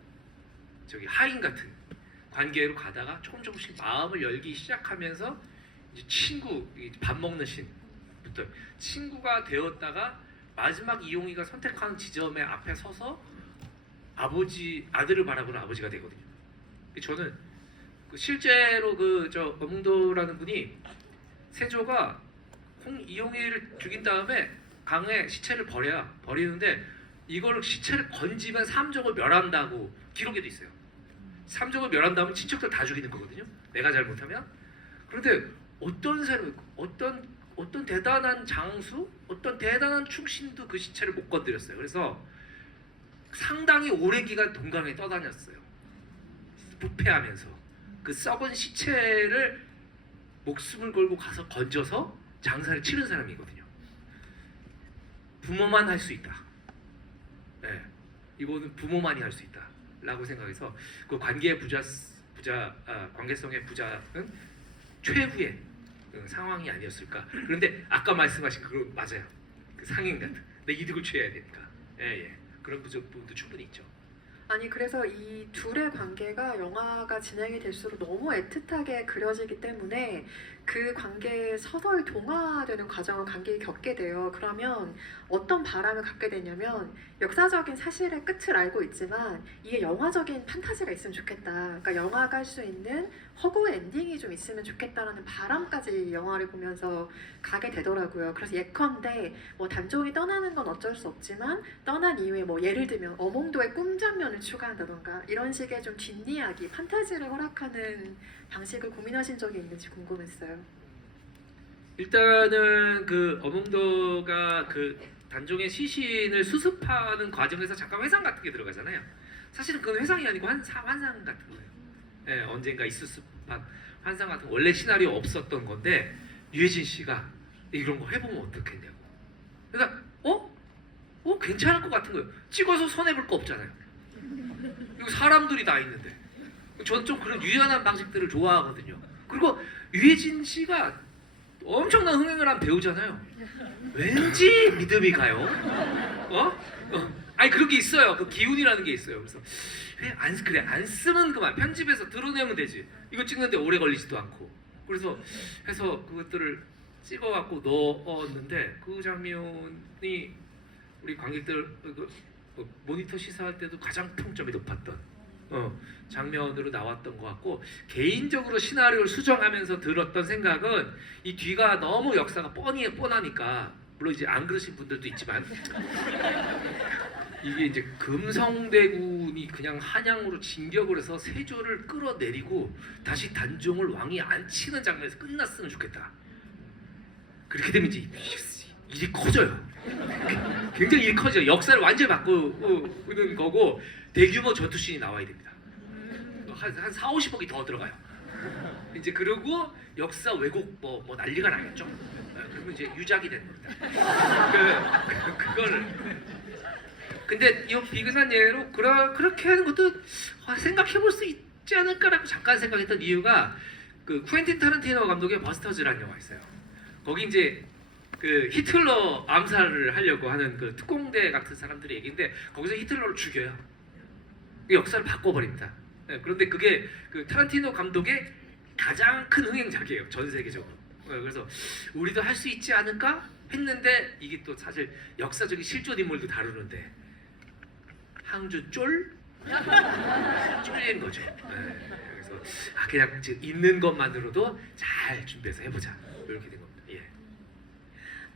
하인 같은 관계로 가다가 조금씩 마음을 열기 시작하면서 이제 친구 밥 먹는 신부터 친구가 되었다가 마지막 이용이가 선택하는 지점에 앞에 서서 아들을 바라보는 아버지가 되거든요. 저는 실제로 어몽도라는 분이 세조가 이용이를 죽인 다음에 강에 시체를 버리는데 이걸 시체를 건지면 삼족을 멸한다고 기록에도 있어요. 삼족을 멸한 다음에 친척들 다 죽이는 거거든요. 내가 잘못하면. 그런데 어떤 사람, 어떤 대단한 장수, 어떤 대단한 충신도 그 시체를 못 건드렸어요. 그래서 상당히 오랜 기간 동강에 떠다녔어요. 부패하면서 그 썩은 시체를 목숨을 걸고 가서 건져서 장사를 치른 사람이거든요. 부모만 할 수 있다. 네, 이거는 부모만이 할 수 있다라고 생각해서 그 관계성의 부자는 최후의 상황이 아니었을까. 그런데 아까 말씀하신 그거 맞아요. 그 상행 같은 내 이득을 취해야 되니까. 예. 그런 부분도 충분히 있죠. 아니 그래서 이 둘의 관계가 영화가 진행이 될수록 너무 애틋하게 그려지기 때문에 그 관계에 서서히 동화되는 과정을 관객이 겪게 돼요. 그러면 어떤 바람을 갖게 되냐면 역사적인 사실의 끝을 알고 있지만 이게 영화적인 판타지가 있으면 좋겠다. 그러니까 영화가 할 수 있는 허구 엔딩이 좀 있으면 좋겠다라는 바람까지 영화를 보면서 가게 되더라고요. 그래서 예컨대 뭐 단종이 떠나는 건 어쩔 수 없지만 떠난 이후에 뭐 예를 들면 어몽도의 꿈 장면을 추가한다던가 이런 식의 좀 뒷이야기, 판타지를 허락하는 방식을 고민하신 적이 있는지 궁금했어요. 일단은 그 어몽도가 그 단종의 시신을 수습하는 과정에서 잠깐 회상 같은 게 들어가잖아요. 사실은 그건 회상이 아니고 환상 같은 거예요. 예, 언젠가 있을 법한 환상 같은 거. 원래 시나리오 없었던 건데 유해진 씨가 이런 거 해보면 어떻겠냐고. 그러니까 괜찮을 것 같은 거예요. 찍어서 손해볼 거 없잖아요. 그리고 사람들이 다 있는데. 저는 좀 그런 유연한 방식들을 좋아하거든요. 그리고 유해진 씨가 엄청난 흥행을 한 배우잖아요. 왠지 믿음이 가요. 아니 그런 게 있어요. 그 기운이라는 게 있어요. 그래서 안 쓰면 그만 편집해서 드러내면 되지. 이거 찍는데 오래 걸리지도 않고. 그래서 해서 그것들을 찍어갖고 넣었는데 그 장면이 우리 관객들 모니터 시사할 때도 가장 평점이 높았던 장면으로 나왔던 것 같고, 개인적으로 시나리오를 수정하면서 들었던 생각은 이 뒤가 너무 역사가 뻔하니까, 물론 이제 안 그러신 분들도 있지만 이게 이제 금성대군이 그냥 한양으로 진격을 해서 세조를 끌어내리고 다시 단종을 왕이 안 치는 장면에서 끝났으면 좋겠다. 그렇게 되면 이제 일이 커져요. 굉장히 일이 커져요. 역사를 완전히 바꾸는 거고 대규모 전투씬이 나와야 됩니다. 한 4, 50억이 더 들어가요. 이제 그리고 역사 왜곡 뭐 난리가 나겠죠. 그러면 이제 유작이 되는 겁니다. 그거를. 근데 이 비근한 예로 그렇게 하는 것도 생각해볼 수 있지 않을까라고 잠깐 생각했던 이유가 그 쿠엔틴 타란티노 감독의 버스터즈라는 영화 있어요. 거기 이제 그 히틀러 암살을 하려고 하는 그 특공대 같은 사람들의 얘기인데 거기서 히틀러를 죽여요. 역사를 바꿔버립니다. 그런데 그게 그 타란티노 감독의 가장 큰 흥행작이에요. 전 세계적으로. 그래서 우리도 할 수 있지 않을까 했는데 이게 또 사실 역사적인 실존 인물도 다루는데 항주 쫄린 거죠. 그래서 그냥 있는 것만으로도 잘 준비해서 해보자 이렇게 된 겁니다.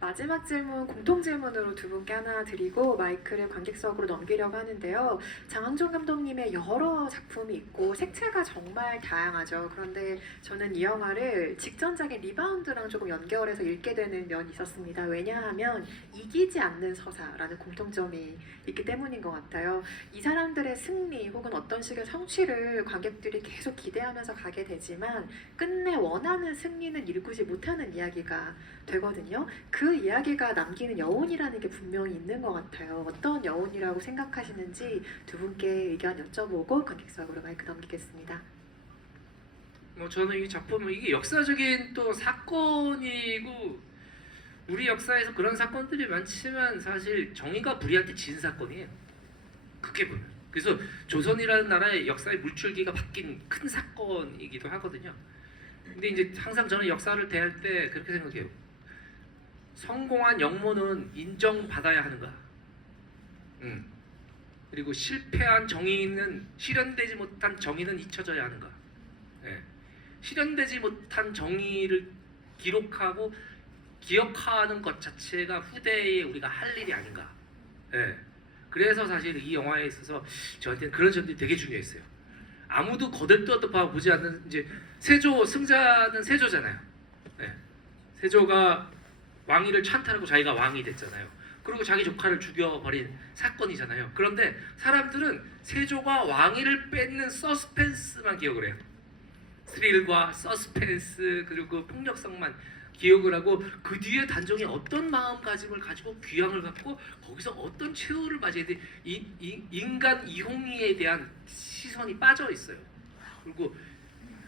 마지막 질문 공통 질문으로 두 분께 하나 드리고 마이크를 관객석으로 넘기려고 하는데요. 장항준 감독님의 여러 작품이 있고 색채가 정말 다양하죠. 그런데 저는 이 영화를 직전작의 리바운드랑 조금 연결해서 읽게 되는 면이 있었습니다. 왜냐하면 이기지 않는 서사라는 공통점이 있기 때문인 것 같아요. 이 사람들의 승리 혹은 어떤 식의 성취를 관객들이 계속 기대하면서 가게 되지만 끝내 원하는 승리는 이루지 못하는 이야기가 되거든요. 그 이야기가 남기는 여운이라는 게 분명히 있는 것 같아요. 어떤 여운이라고 생각하시는지 두 분께 의견 여쭤보고 관객석으로 마이크 넘기겠습니다. 저는 이 작품은 이게 역사적인 또 사건이고 우리 역사에서 그런 사건들이 많지만 사실 정의가 불의한테 진 사건이에요. 크게 보면. 그래서 조선이라는 나라의 역사의 물줄기가 바뀐 큰 사건이기도 하거든요. 근데 이제 항상 저는 역사를 대할 때 그렇게 생각해요. 성공한 영모는 인정받아야 하는가? 그리고 실패한 정의는 실현되지 못한 정의는 잊혀져야 하는가? 실현되지 못한 정의를 기록하고 기억하는 것 자체가 후대에 우리가 할 일이 아닌가? 그래서 사실 이 영화에 있어서 저한테는 그런 점들이 되게 중요했어요. 아무도 거들떠도 보지 않는 이제 세조 승자는 세조잖아요. 세조가 왕위를 찬탈하고 자기가 왕이 됐잖아요. 그리고 자기 조카를 죽여버린 사건이잖아요. 그런데 사람들은 세조가 왕위를 뺏는 서스펜스만 기억을 해요. 스릴과 서스펜스 그리고 그 폭력성만 기억을 하고 그 뒤에 단종이 어떤 마음가짐을 가지고 귀향을 갖고 거기서 어떤 최후를 맞이해야 돼. 인간 이홍이에 대한 시선이 빠져 있어요. 그리고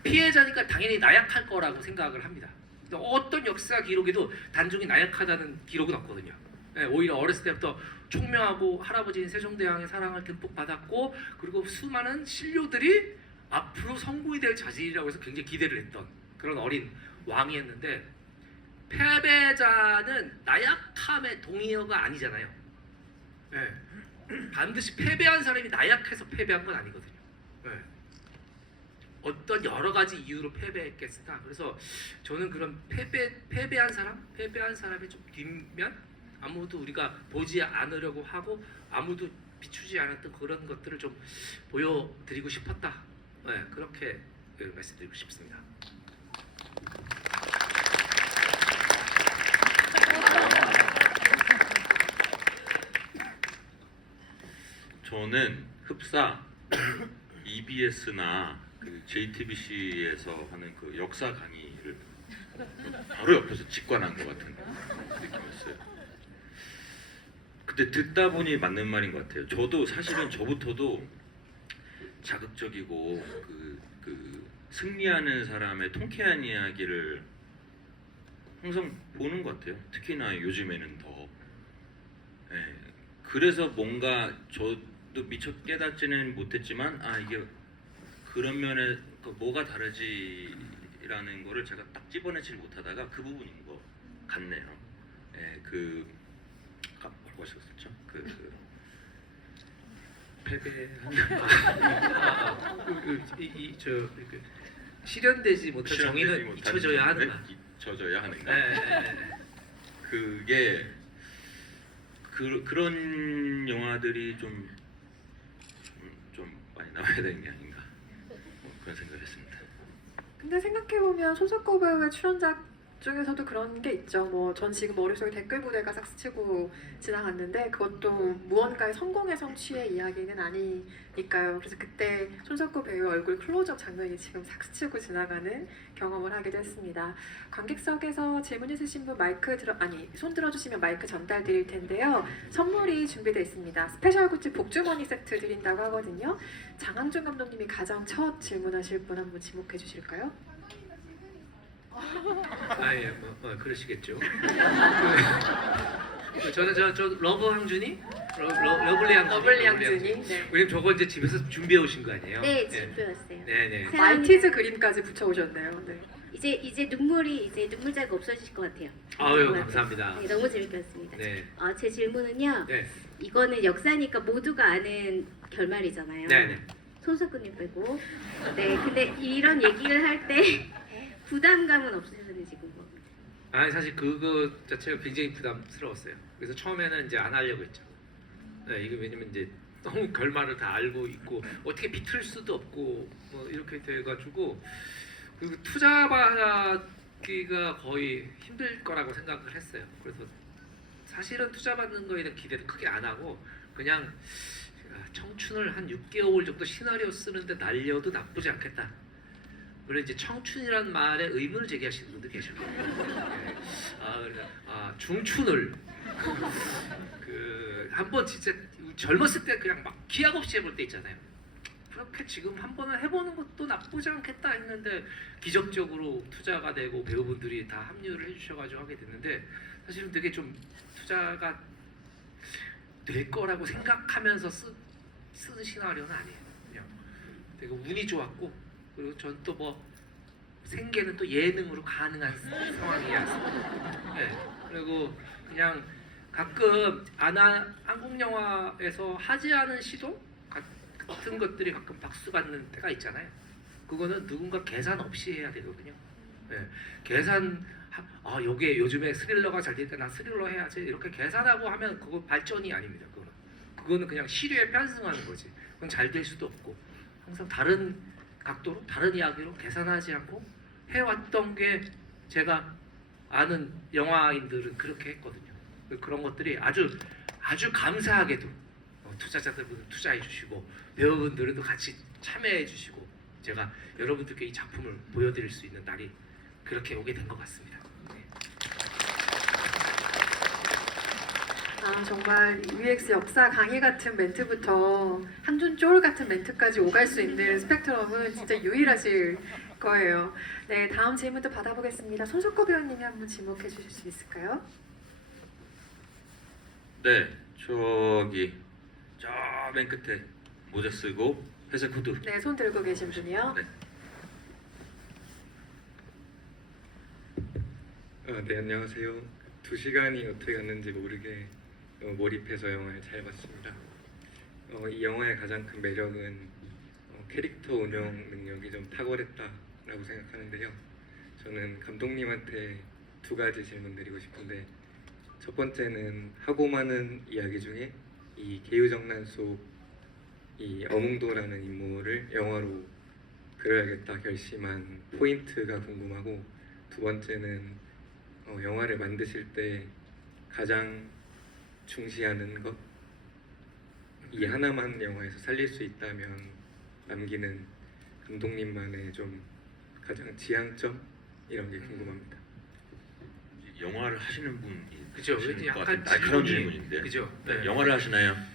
피해자니까 당연히 나약할 거라고 생각을 합니다. 어떤 역사 기록에도 단종이 나약하다는 기록은 없거든요. 네, 오히려 어렸을 때부터 총명하고 할아버지인 세종대왕의 사랑을 듬뿍 받았고 그리고 수많은 신료들이 앞으로 성공이 될 자질이라고 해서 굉장히 기대를 했던 그런 어린 왕이었는데 패배자는 나약함의 동의어가 아니잖아요. 네. 반드시 패배한 사람이 나약해서 패배한 건 아니거든요. 네. 어떤 여러 가지 이유로 패배했겠으나 그래서 저는 그런 패배한 사람이 좀 뒷면 아무도 우리가 보지 않으려고 하고 아무도 비추지 않았던 그런 것들을 좀 보여드리고 싶었다. 네, 그렇게 말씀드리고 싶습니다. 저는 흡사 EBS나 그 JTBC에서 하는 그 역사 강의를 바로 옆에서 직관한 것 같은 느낌이었어요. 근데 듣다 보니 맞는 말인 것 같아요. 저도 사실은 저부터도 자극적이고 그 승리하는 사람의 통쾌한 이야기를 항상 보는 것 같아요. 특히나 요즘에는 더. 네. 그래서 뭔가 저도 미처 깨닫지는 못했지만 이게 그런 면에 뭐가 다르지라는 거를 제가 딱 집어내질 못하다가 그 부분인 것 같네요. 네, 뭐라고 하셨었죠? 실현되지 못한 정의는 잊혀져야 하는가? 잊혀져야 하는가? 네. 그게 그런 영화들이 좀 많이 나와야 되는 게 아닌가 그런 생각을 했습니다. 근데 생각해보면 손석구 배우의 출연작 중에서도 그런 게 있죠. 뭐 전 지금 머릿속에 댓글 부대가 싹 스치고 지나갔는데 그것도 무언가의 성공의 성취의 이야기는 아니니까요. 그래서 그때 손석구 배우 얼굴 클로즈업 장면이 지금 싹 스치고 지나가는 경험을 하기도 했습니다. 관객석에서 질문 있으신 분 손 들어주시면 마이크 전달 드릴 텐데요. 선물이 준비되어 있습니다. 스페셜 굿즈 복주머니 세트 드린다고 하거든요. 장항준 감독님이 가장 첫 질문하실 분 한번 지목해 주실까요? 예, 그러시겠죠. 저는 저 러브 항준이, 러블리 항준이. 네. 왜냐면 저거 이제 집에서 준비해 오신 거 아니에요? 네, 준비했어요. 네네. 말티즈 그림까지 붙여오셨네요. 네. 이제 눈물자가 없어지실 것 같아요. 아유, 감사합니다. 네, 너무 재밌게 봤습니다. 네. 제 질문은요. 네. 이거는 역사니까 모두가 아는 결말이잖아요. 네네. 손석구님 빼고. 네, 근데 이런 얘기를 할 때 부담감은 없으셨는지 궁금합니다. 사실 그거 자체가 굉장히 부담스러웠어요. 그래서 처음에는 이제 안 하려고 했죠. 네, 이거 왜냐면 이제 너무 결말을 다 알고 있고 어떻게 비틀 수도 없고 뭐 이렇게 돼가지고 그리고 투자받기가 거의 힘들 거라고 생각을 했어요. 그래서 사실은 투자받는 거에 대한 기대도 크게 안 하고 그냥 청춘을 한 6개월 정도 시나리오 쓰는데 날려도 나쁘지 않겠다. 물론 이제 청춘이라는 말에 의문을 제기하시는 분들 계실 거예요. 네. 중춘을 한번 진짜 젊었을 때 그냥 막 기약 없이 해볼 때 있잖아요. 그렇게 지금 한 번은 해보는 것도 나쁘지 않겠다 했는데 기적적으로 투자가 되고 배우분들이 다 합류를 해주셔가지고 하게 됐는데 사실은 되게 좀 투자가 될 거라고 생각하면서 쓰는 시나리오는 아니에요. 그냥 되게 운이 좋았고 그리고 전 또 뭐 생계는 또 예능으로 가능한 상황이었어요. 네. 그리고 그냥 가끔 한국 영화에서 하지 않은 시도 같은 것들이 가끔 박수 받는 때가 있잖아요. 그거는 누군가 계산 없이 해야 되거든요. 네. 요게 요즘에 스릴러가 잘 되니까 나 스릴러 해야지 이렇게 계산하고 하면 그거 발전이 아닙니다. 그거는 그냥 시류에 편승하는 거지. 그건 잘 될 수도 없고 항상 다른 각도로 다른 이야기로 계산하지 않고 해왔던 게 제가 아는 영화인들은 그렇게 했거든요. 그런 것들이 아주 감사하게도 투자자들은 투자해 주시고 배우분들은 또 같이 참여해 주시고 제가 여러분들께 이 작품을 보여드릴 수 있는 날이 그렇게 오게 된 것 같습니다. 네. 아 정말 UX 역사 강의 같은 멘트부터 한준 쫄 같은 멘트까지 오갈 수 있는 스펙트럼은 진짜 유일하실 거예요. 네, 다음 질문도 받아보겠습니다. 손석구 배우님이 한번 지목해 주실 수 있을까요? 네, 저기 저 맨 끝에 모자 쓰고 회색 후드. 네, 손 들고 계신 분이요. 네. 네, 안녕하세요. 2시간이 어떻게 갔는지 모르게 몰입해서 영화를 잘 봤습니다. 이 영화의 가장 큰 매력은 캐릭터 운영 능력이 좀 탁월했다라고 생각하는데요. 저는 감독님한테 2가지 질문 드리고 싶은데, 첫 번째는 하고 많은 이야기 중에 이 개유정난 속 이 어몽도라는 인물을 영화로 그려야겠다 결심한 포인트가 궁금하고, 두 번째는 영화를 만드실 때 가장 중시하는 것, 이 하나만 영화에서 살릴 수 있다면 남기는 감독님만의 좀 가장 지향점 이런 게 궁금합니다. 영화를 하시는 분이 그죠? 하시는 것 약간 같은 날카로운 질문이- 질문인데. 그죠? 네. 영화를 하시나요?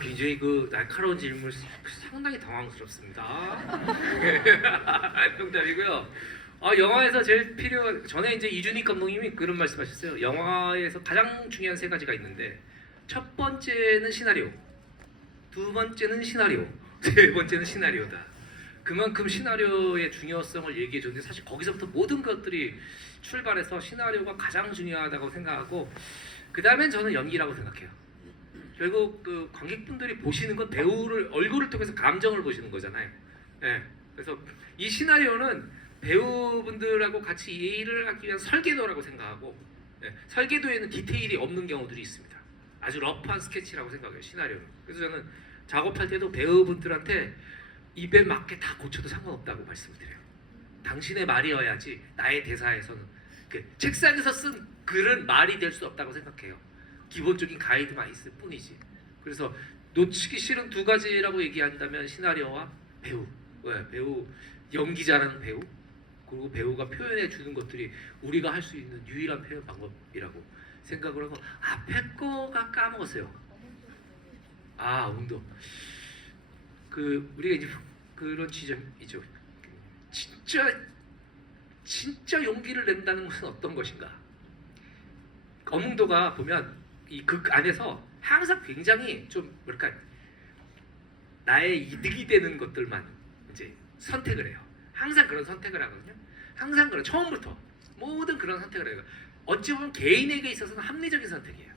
굉장히 그 날카로운 질문 상당히 당황스럽습니다. 농담이고요. 영화에서 제일 전에 이제 이준익 감독님이 그런 말씀하셨어요. 영화에서 가장 중요한 3가지가 있는데, 첫 번째는 시나리오, 두 번째는 시나리오, 세 번째는 시나리오다. 그만큼 시나리오의 중요성을 얘기해 줬는데, 사실 거기서부터 모든 것들이 출발해서 시나리오가 가장 중요하다고 생각하고, 그 다음엔 저는 연기라고 생각해요. 결국 그 관객분들이 보시는 건 배우를 얼굴을 통해서 감정을 보시는 거잖아요. 예. 그래서 이 시나리오는 배우분들하고 같이 일을 하기 위한 설계도라고 생각하고, 설계도에는 디테일이 없는 경우들이 있습니다. 아주 러프한 스케치라고 생각해요, 시나리오는. 그래서 저는 작업할 때도 배우분들한테 입에 맞게 다 고쳐도 상관없다고 말씀을 드려요. 당신의 말이어야지 나의 대사에서는 그 책상에서 쓴 글은 말이 될 수 없다고 생각해요. 기본적인 가이드만 있을 뿐이지. 그래서 놓치기 싫은 2가지라고 얘기한다면 시나리오와 배우. 왜? 배우, 연기 잘하는 배우, 그리고 배우가 표현해 주는 것들이 우리가 할 수 있는 유일한 표현 방법이라고 생각을 하고, 앞에 거가 까먹었어요. 운동. 우리가 이제 그런 지점이죠. 진짜 용기를 낸다는 것은 어떤 것인가? 어몽도가 보면 이 극 안에서 항상 굉장히 좀 뭐랄까 나의 이득이 되는 것들만 이제 선택을 해요. 항상 그런 선택을 하거든요. 항상 그런, 처음부터 모든 그런 선택을 해요. 어찌 보면 개인에게 있어서는 합리적인 선택이에요.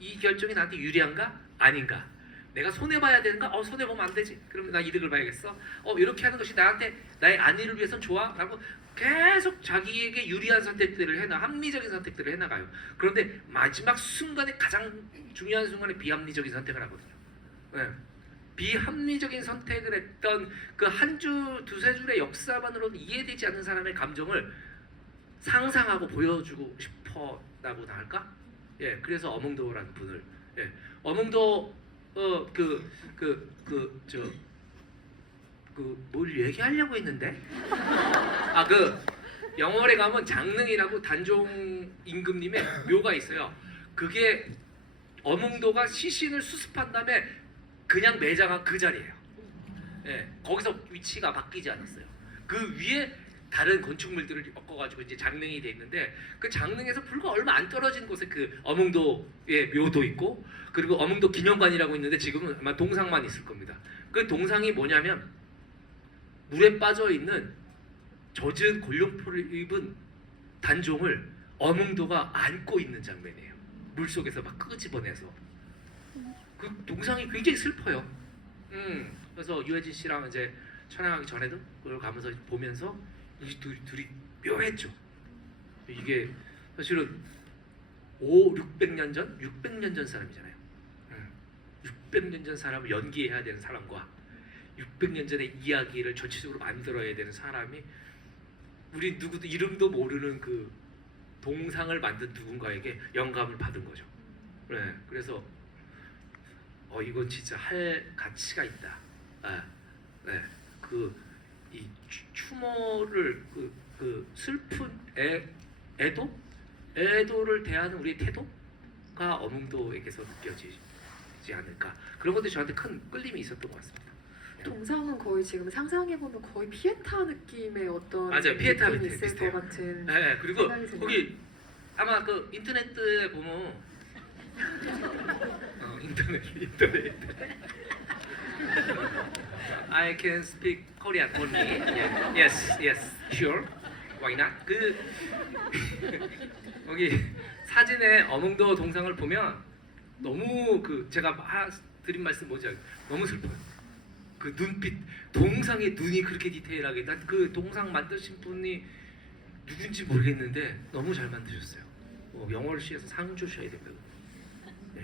이 결정이 나한테 유리한가 아닌가, 내가 손해 봐야 되는가, 손해 보면 안 되지, 그러면 나 이득을 봐야겠어, 이렇게 하는 것이 나한테 나의 안위를 위해선 좋아 라고 계속 자기에게 유리한 선택들을 합리적인 선택들을 해나가요. 그런데 마지막 순간에, 가장 중요한 순간에 비합리적인 선택을 하거든요. 네. 비합리적인 선택을 했던 그 한 줄, 두세 줄의 역사만으로도 이해되지 않는 사람의 감정을 상상하고 보여주고 싶어라고 나할까? 예, 그래서 어몽도라는 분을, 어몽도 뭘 얘기하려고 했는데, 영월에 가면 장릉이라고 단종 임금님의 묘가 있어요. 그게 어몽도가 시신을 수습한 다음에 그냥 매장한 그 자리예요. 거기서 위치가 바뀌지 않았어요. 그 위에 다른 건축물들을 엮어가지고 이제 장릉이 돼 있는데, 그 장릉에서 불과 얼마 안 떨어진 곳에 그 어몽도의 묘도 있고, 그리고 어몽도 기념관이라고 있는데 지금은 아마 동상만 있을 겁니다. 그 동상이 뭐냐면, 물에 빠져 있는 젖은 골룡포를 입은 단종을 어몽도가 안고 있는 장면이에요. 물 속에서 막 끄집어내서. 그 동상이 굉장히 슬퍼요. 그래서 유해진 씨랑 이제 촬영하기 전에도 그걸 가면서 보면서 이 둘이 묘했죠. 이게 사실은 600년 전? 600년 전 사람이잖아요. 600년 전 사람을 연기해야 되는 사람과 600년 전의 이야기를 전체적으로 만들어야 되는 사람이, 우리 누구도 이름도 모르는 그 동상을 만든 누군가에게 영감을 받은 거죠. 그래서 이건 진짜 할 가치가 있다. 이 추모를 그 슬픈 애도 애도를 대하는 우리의 태도가 어몽도에게서 느껴지지 않을까. 그런 것들이 저한테 큰 끌림이 있었던 것 같습니다. 동상은 거의 지금 상상해보면 거의 피에타 느낌의 어떤 맞아요. 피에타 느낌이 밑에 있을 비슷해요. 것 같은 네, 그리고 생각이 드네요. 거기 아마 그 인터넷에 보면 인터넷 I can speak Korean only. Yes, yes, sure. Why not? 그 거기 사진에 어몽도 동상을 보면 너무 그 제가 드린 말씀 뭐죠? 너무 슬퍼요. 그 눈빛, 동상의 눈이 그렇게 디테일하게, 난 그 동상 만드신 분이 누군지 모르겠는데 너무 잘 만드셨어요. 영월시에서 상 주셔야 돼요. 네.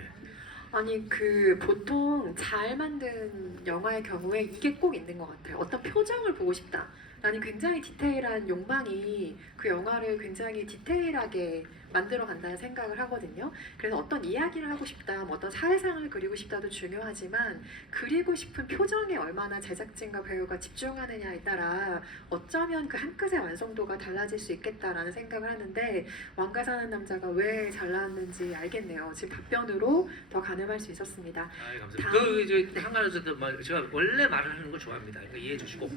아니 그 보통 잘 만든 영화의 경우에 이게 꼭 있는 것 같아요. 어떤 표정을 보고 싶다. 나는 굉장히 디테일한 욕망이 그 영화를 굉장히 디테일하게 만들어 간다는 생각을 하거든요. 그래서 어떤 이야기를 하고 싶다, 뭐 어떤 사회상을 그리고 싶다도 중요하지만 그리고 싶은 표정에 얼마나 제작진과 배우가 집중하느냐에 따라 어쩌면 그 한 끗의 완성도가 달라질 수 있겠다라는 생각을 하는데 왕가 사는 남자가 왜 잘 나왔는지 알겠네요. 지금 답변으로 더 가늠할 수 있었습니다. 아, 감사합니다. 다음- 그 이제 한 가지 제가 원래 말을 하는 걸 좋아합니다. 그러니까 이해해 주시고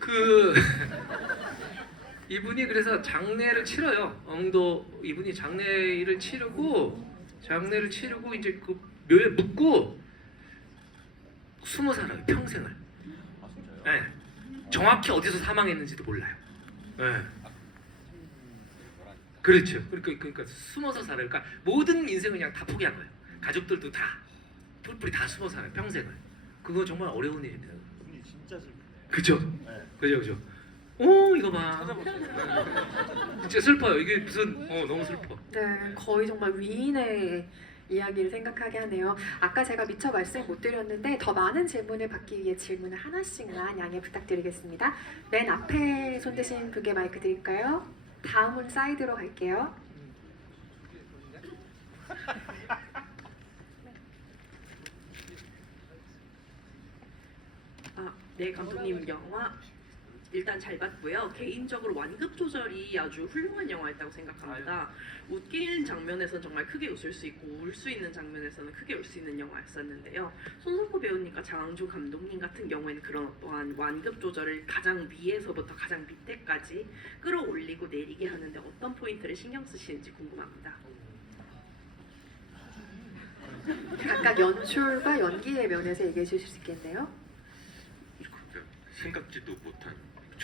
그 이분이 그래서 장례를 치러요. 어몽도 이분이 장례를 치르고 이제 그 묘에 묻고 숨어 살아요. 평생을. 아 진짜요? 네. 정확히 어디서 사망했는지도 몰라요. 네. 그렇죠. 그러니까 숨어서 살아요. 그러니까 모든 인생을 그냥 다 포기한 거예요. 가족들도 다 뿔뿔이 다 숨어 살아요. 평생을. 그거 정말 어려운 일입니다. 분이 진짜 슬프네요. 그죠? 네. 그죠. 이거 봐. 찾아보세요. 진짜 슬퍼요. 이게 무슨 너무 슬퍼. 네, 거의 정말 위인의 이야기를 생각하게 하네요. 아까 제가 미처 말씀 못 드렸는데 더 많은 질문을 받기 위해 질문을 하나씩만 양해 부탁드리겠습니다. 맨 앞에 손 드신 분께 마이크 드릴까요? 다음은 사이드로 갈게요. 네, 감독님 영화 일단 잘 봤고요. 개인적으로 완급 조절이 아주 훌륭한 영화였다고 생각합니다. 웃기는 장면에서는 정말 크게 웃을 수 있고 울 수 있는 장면에서는 크게 울 수 있는 영화였었는데요. 손석구 배우님과 장항준 감독님 같은 경우에는 그런 어떠한 완급 조절을 가장 위에서부터 가장 밑에까지 끌어올리고 내리게 하는데 어떤 포인트를 신경 쓰시는지 궁금합니다. 각각 연출과 연기의 면에서 얘기해 주실 수 있겠네요. 생각지도 못한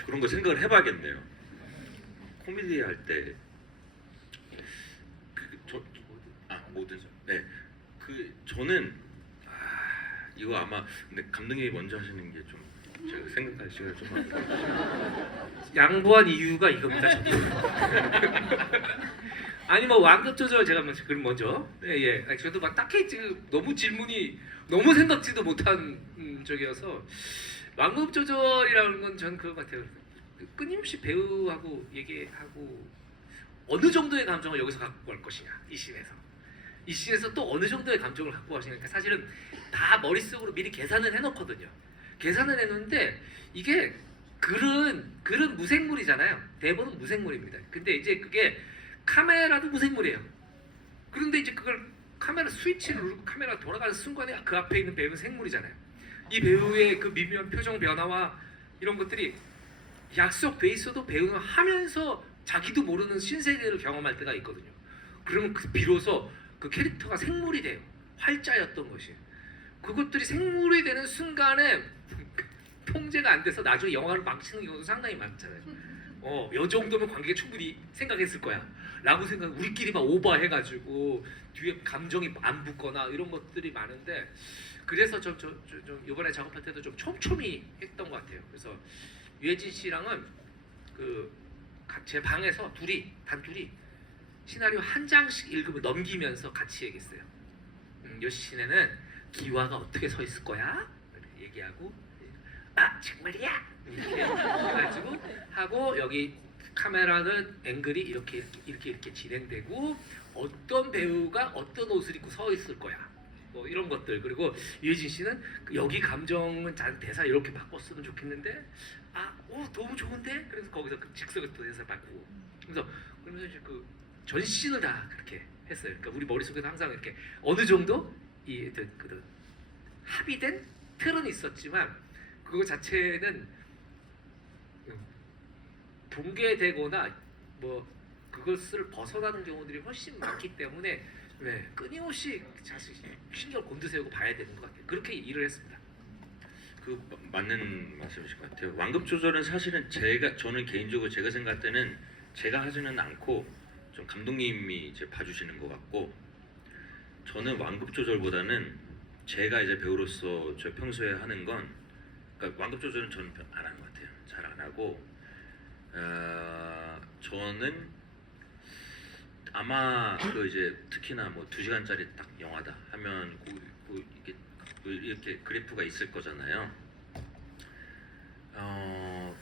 그런 거 생각을 해봐야겠네요. 코미디 할 때 뭐든 저는 이거 아마 근데 감독님이 먼저 하시는 게 좀 제가 생각할 시간을 좀 많이 양보한 이유가 이겁니다. 저도. 아니 뭐 완급 조절 제가 그럼 먼저 아니, 저도 막 딱히 지금 너무 질문이 너무 생각지도 못한 적이어서 완급 조절이라는 건 전 그거 같아요. 끊임없이 배우하고 얘기하고 어느 정도의 감정을 여기서 갖고 갈 것이냐 이 씬에서 또 어느 정도의 감정을 갖고 가시냐. 그러니까 사실은 다 머릿속으로 미리 계산을 해놓거든요. 계산을 해놓는데 이게 글은 무생물이잖아요. 대본은 무생물입니다. 근데 이제 그게 카메라도 무생물이에요. 그런데 이제 그걸 카메라 스위치를 누르고 카메라가 돌아가는 순간에 그 앞에 있는 배우는 생물이잖아요. 이 배우의 그 미묘한 표정 변화와 이런 것들이 약속돼 있어도 배우는 하면서 자기도 모르는 신세계를 경험할 때가 있거든요. 그러면 비로소 그 캐릭터가 생물이 돼요. 활자였던 것이. 그것들이 생물이 되는 순간에 통제가 안 돼서 나중에 영화를 망치는 경우도 상당히 많잖아요. 요 정도면 관객이 충분히 생각했을 거야 라고 우리끼리 막 오버해가지고 뒤에 감정이 안 붙거나 이런 것들이 많은데 그래서 좀 이번에 작업할 때도 좀 촘촘히 했던 것 같아요. 그래서 유해진 씨랑은 제 방에서 단둘이 시나리오 한 장씩 읽으면 넘기면서 같이 얘기했어요. 이 씬에는 기화가 어떻게 서 있을 거야? 이렇게 얘기하고 정말이야? 이렇게 해가지고 하고 여기 카메라는 앵글이 이렇게 진행되고 어떤 배우가 어떤 옷을 입고 서 있을 거야. 뭐 이런 것들. 그리고 유해진 씨는 여기 감정은 대사 이렇게 바꿨으면 좋겠는데 너무 좋은데? 그래서 거기서 그 즉석에서 대사 바꾸고 그러면서 이제 전신을 다 그렇게 했어요. 그러니까 우리 머릿속에는 항상 이렇게 어느 정도 이 그 합의된 틀은 있었지만 그거 자체는 붕괴되거나 뭐 그것을 벗어나는 경우들이 훨씬 많기 때문에 네, 끊임없이 자식 신경 곤두세우고 봐야 되는 것 같아요. 그렇게 일을 했습니다. 그 맞는 말씀이실 것 같아요. 완급 조절은 사실은 저는 개인적으로 제가 생각할 때는 제가 하지는 않고 좀 감독님이 이제 봐주시는 것 같고, 저는 완급 조절보다는 제가 이제 배우로서 저 평소에 하는 건, 그러니까 완급 조절은 저는 안 하는 것 같아요. 잘 안 하고, 저는 아마 그 이제 특히나 뭐 2시간짜리 딱 영화다 하면 이렇게 그래프가 있을 거잖아요.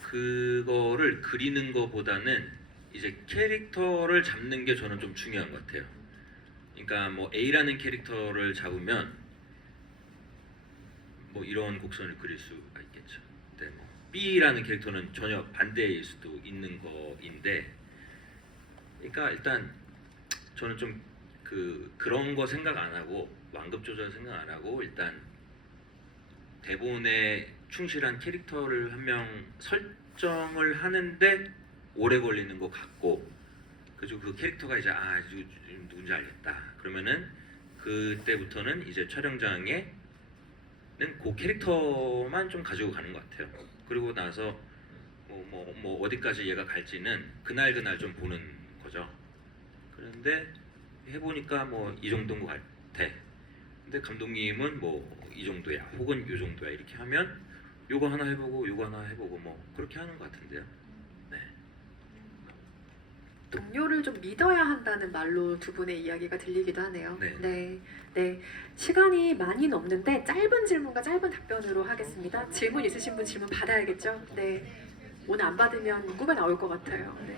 그거를 그리는 거보다는 이제 캐릭터를 잡는 게 저는 좀 중요한 것 같아요. 그러니까 뭐 A라는 캐릭터를 잡으면 뭐 이런 곡선을 그릴 수가 있겠죠. 근데 뭐 B라는 캐릭터는 전혀 반대일 수도 있는 거인데, 그러니까 일단 저는 좀 그런 거 생각 안 하고, 완급 조절 생각 안 하고, 일단 대본에 충실한 캐릭터를 한 명 설정을 하는데 오래 걸리는 것 같고, 그리고 그 캐릭터가 이제 누군지 알겠다 그러면은 그때부터는 이제 촬영장에는 그 캐릭터만 좀 가지고 가는 것 같아요. 그리고 나서 뭐 어디까지 얘가 갈지는 그날 좀 보는 거죠. 그런데 해보니까 뭐 이 정도인 것 같아. 근데 감독님은 뭐 이 정도야 혹은 요 정도야 이렇게 하면 요거 하나 해보고 요거 하나 해보고 뭐 그렇게 하는 것 같은데요. 네. 동료를 좀 믿어야 한다는 말로 두 분의 이야기가 들리기도 하네요. 네. 네. 시간이 많이 넘는데 짧은 질문과 짧은 답변으로 하겠습니다. 질문 있으신 분 질문 받아야겠죠? 네. 오늘 안 받으면 꿈에 나올 것 같아요. 네.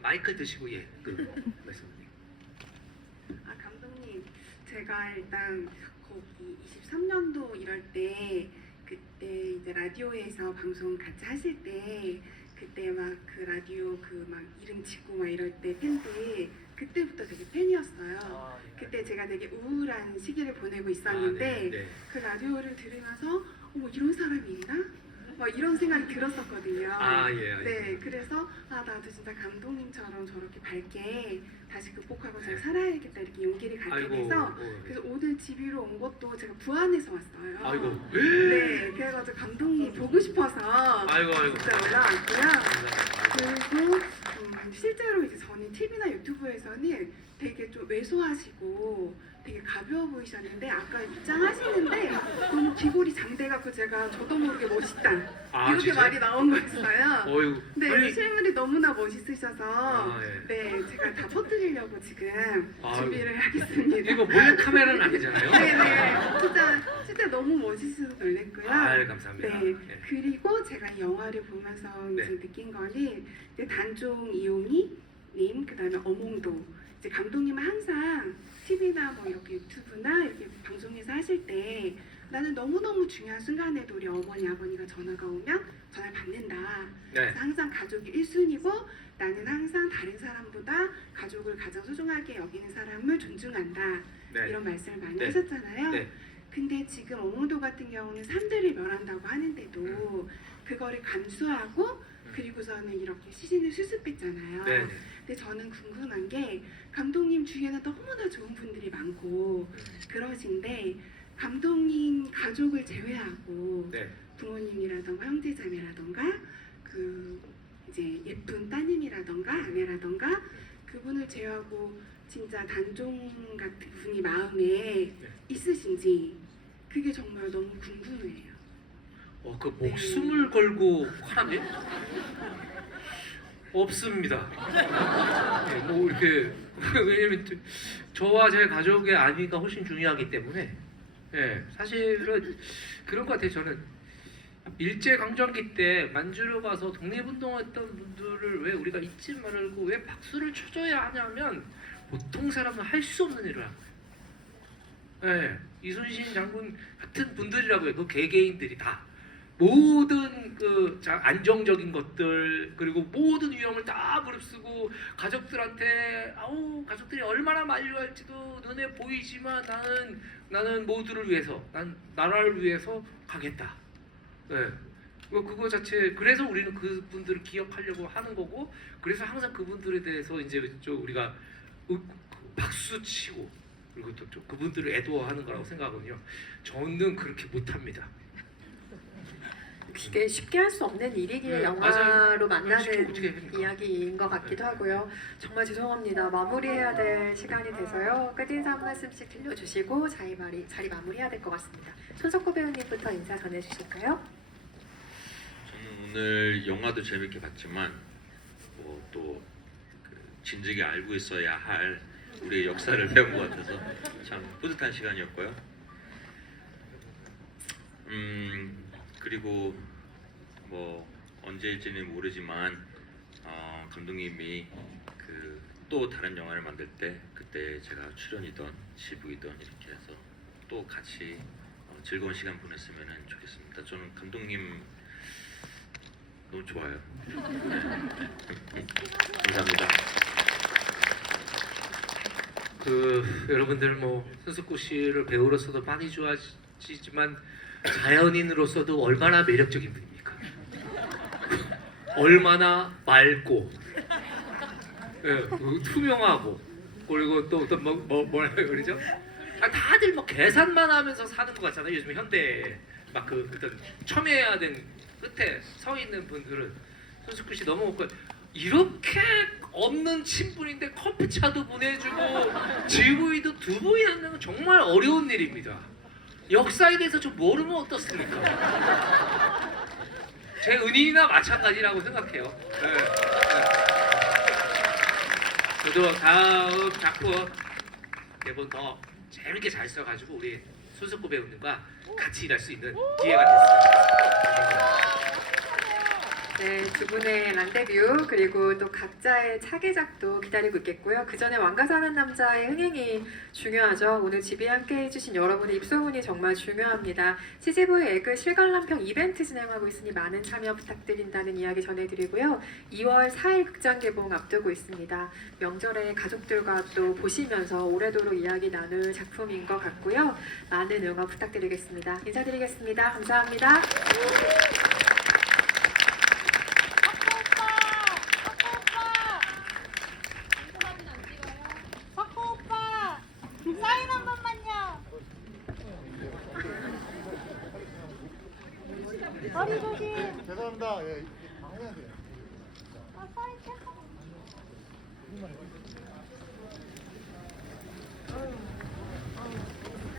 마이크 드시고 말씀드릴게요. 감독님, 제가 일단 거기 23년도 이럴 때 그때 이제 라디오에서 방송 같이 하실 때 그때 막 그 라디오 막 이름 짓고 막 이럴 때 팬들 그때부터 되게 팬이었어요. 그때 제가 되게 우울한 시기를 보내고 있었는데 네. 그 라디오를 들으면서 어머 이런 사람이 있나? 막 이런 생각이 들었었거든요. 네, 그래서 나도 진짜 감독님처럼 저렇게 밝게 다시 극복하고 잘 살아야겠다 이렇게 용기를 갖게 돼서 그래서 오늘 집으로 온 것도 제가 부안에서 왔어요. 아이고. 네, 그래가지고 감독님 보고 싶어서 아이고. 진짜 올라왔고요. 그리고 실제로 이제 저는 TV나 유튜브에서는 되게 좀 왜소하시고 되게 가벼워 보이셨는데 아까 입장하시는데 너무 귀골이 장대갖고 제가 저도 모르게 멋있다 이렇게 진짜요? 말이 나온 거였어요. 어이구. 네, 아니, 실물이 너무나 멋있으셔서 예. 네, 제가 다 퍼뜨리려고 지금 아유. 준비를 하겠습니다. 이거 몰래 카메라는 아니잖아요. 네네, 진짜 너무 멋있어서 놀랬고요. 감사합니다. 네, 예. 그리고 제가 이 영화를 보면서 네. 이제 느낀 거는 이제 단종 이용희님, 그다음에 어몽도 이제 감독님은 항상 TV나 뭐 이렇게 유튜브나 이렇게 방송에서 하실 때 나는 너무너무 중요한 순간에도 우리 어머니 아버니가 전화가 오면 전화를 받는다. 네. 그래서 항상 가족이 1순위고 나는 항상 다른 사람보다 가족을 가장 소중하게 여기는 사람을 존중한다. 네. 이런 말씀을 많이 네. 하셨잖아요. 네. 근데 지금 어몽도 같은 경우는 산들이 멸한다고 하는데도 그거를 감수하고 그리고서는 이렇게 시신을 수습했잖아요. 네. 근데 저는 궁금한 게 감독님 주위에는 너무나 좋은 분들이 많고 그러신데 감독님 가족을 제외하고 네. 부모님이라던가 형제자매라던가 그 이제 예쁜 따님이라던가 아내라던가 그분을 제외하고 진짜 단종 같은 분이 마음에 있으신지 그게 정말 너무 궁금해요. 그 목숨을 걸고 하라니? 없습니다. 네, 뭐 이렇게 왜냐면 저와 제 가족의 안위가 훨씬 중요하기 때문에 사실은 그런 것 같아요. 저는 일제 강점기 때 만주를 가서 독립운동했던 분들을 왜 우리가 잊지 말고 왜 박수를 쳐줘야 하냐면 보통 사람은 할 수 없는 일을 한 거예요. 이순신 장군 같은 분들이라고요. 그 개개인들이 다 모든 그 안정적인 것들 그리고 모든 위험을 다 무릅쓰고 가족들한테 가족들이 얼마나 만류할지도 눈에 보이지만 나는 모두를 위해서 난 나라를 위해서 가겠다. 네. 그거 자체 그래서 우리는 그분들을 기억하려고 하는 거고 그래서 항상 그분들에 대해서 이제 좀 우리가 박수 치고 그리고 또 좀 그분들을 애도하는 거라고 생각하거든요. 저는 그렇게 못합니다. 이게 쉽게 할 수 없는 일이기에 네, 영화로 맞아요. 만나는 쉽게 어떻게 합니까? 이야기인 것 같기도 하고요. 정말 죄송합니다. 마무리해야 될 시간이 돼서요. 끝인사 한 말씀씩 들려주시고 자리 마무리해야 될 것 같습니다. 손석구 배우님부터 인사 전해주실까요? 저는 오늘 영화도 재밌게 봤지만 또 진즉에 알고 있어야 할 우리의 역사를 배운 것 같아서 참 뿌듯한 시간이었고요. 그리고 언제일지는 모르지만 감독님이 또 다른 영화를 만들 때 그때 제가 출연이던 지부이던 이렇게 해서 또 같이 즐거운 시간 보냈으면 좋겠습니다. 저는 감독님 너무 좋아요. 감사합니다. 여러분들 손석구 씨를 배우로서도 많이 좋아하시지만 자연인으로서도 얼마나 매력적인 분입니까? 얼마나 맑고 투명하고 그리고 또 뭐라 그러죠? 다들 계산만 하면서 사는 것 같잖아요. 요즘 현대 어떤 첨예화된 끝에 서 있는 분들은 손석구 씨 너무 이렇게 없는 친분인데 커피차도 보내주고 지구이도 두 분이 하는 건 정말 어려운 일입니다. 역사에 대해서 좀 모르면 어떻습니까? 제 은인이나 마찬가지라고 생각해요. 네. 저도 다음 작품 대본 더 재밌게 잘 써가지고 우리 손석구 배우님과 같이 일할 수 있는 기회가 됐습니다. 네, 두 분의 란데뷰 그리고 또 각자의 차기작도 기다리고 있겠고요. 그 전에 왕가 사는 남자의 흥행이 중요하죠. 오늘 집에 함께 해주신 여러분의 입소문이 정말 중요합니다. CGV 에그 실관람평 이벤트 진행하고 있으니 많은 참여 부탁드린다는 이야기 전해드리고요. 2월 4일 극장 개봉 앞두고 있습니다. 명절에 가족들과 또 보시면서 오래도록 이야기 나눌 작품인 것 같고요. 많은 응원 부탁드리겠습니다. 인사드리겠습니다. 감사합니다. 죄송합니다. 예, 다 해야 돼요. 아, 사인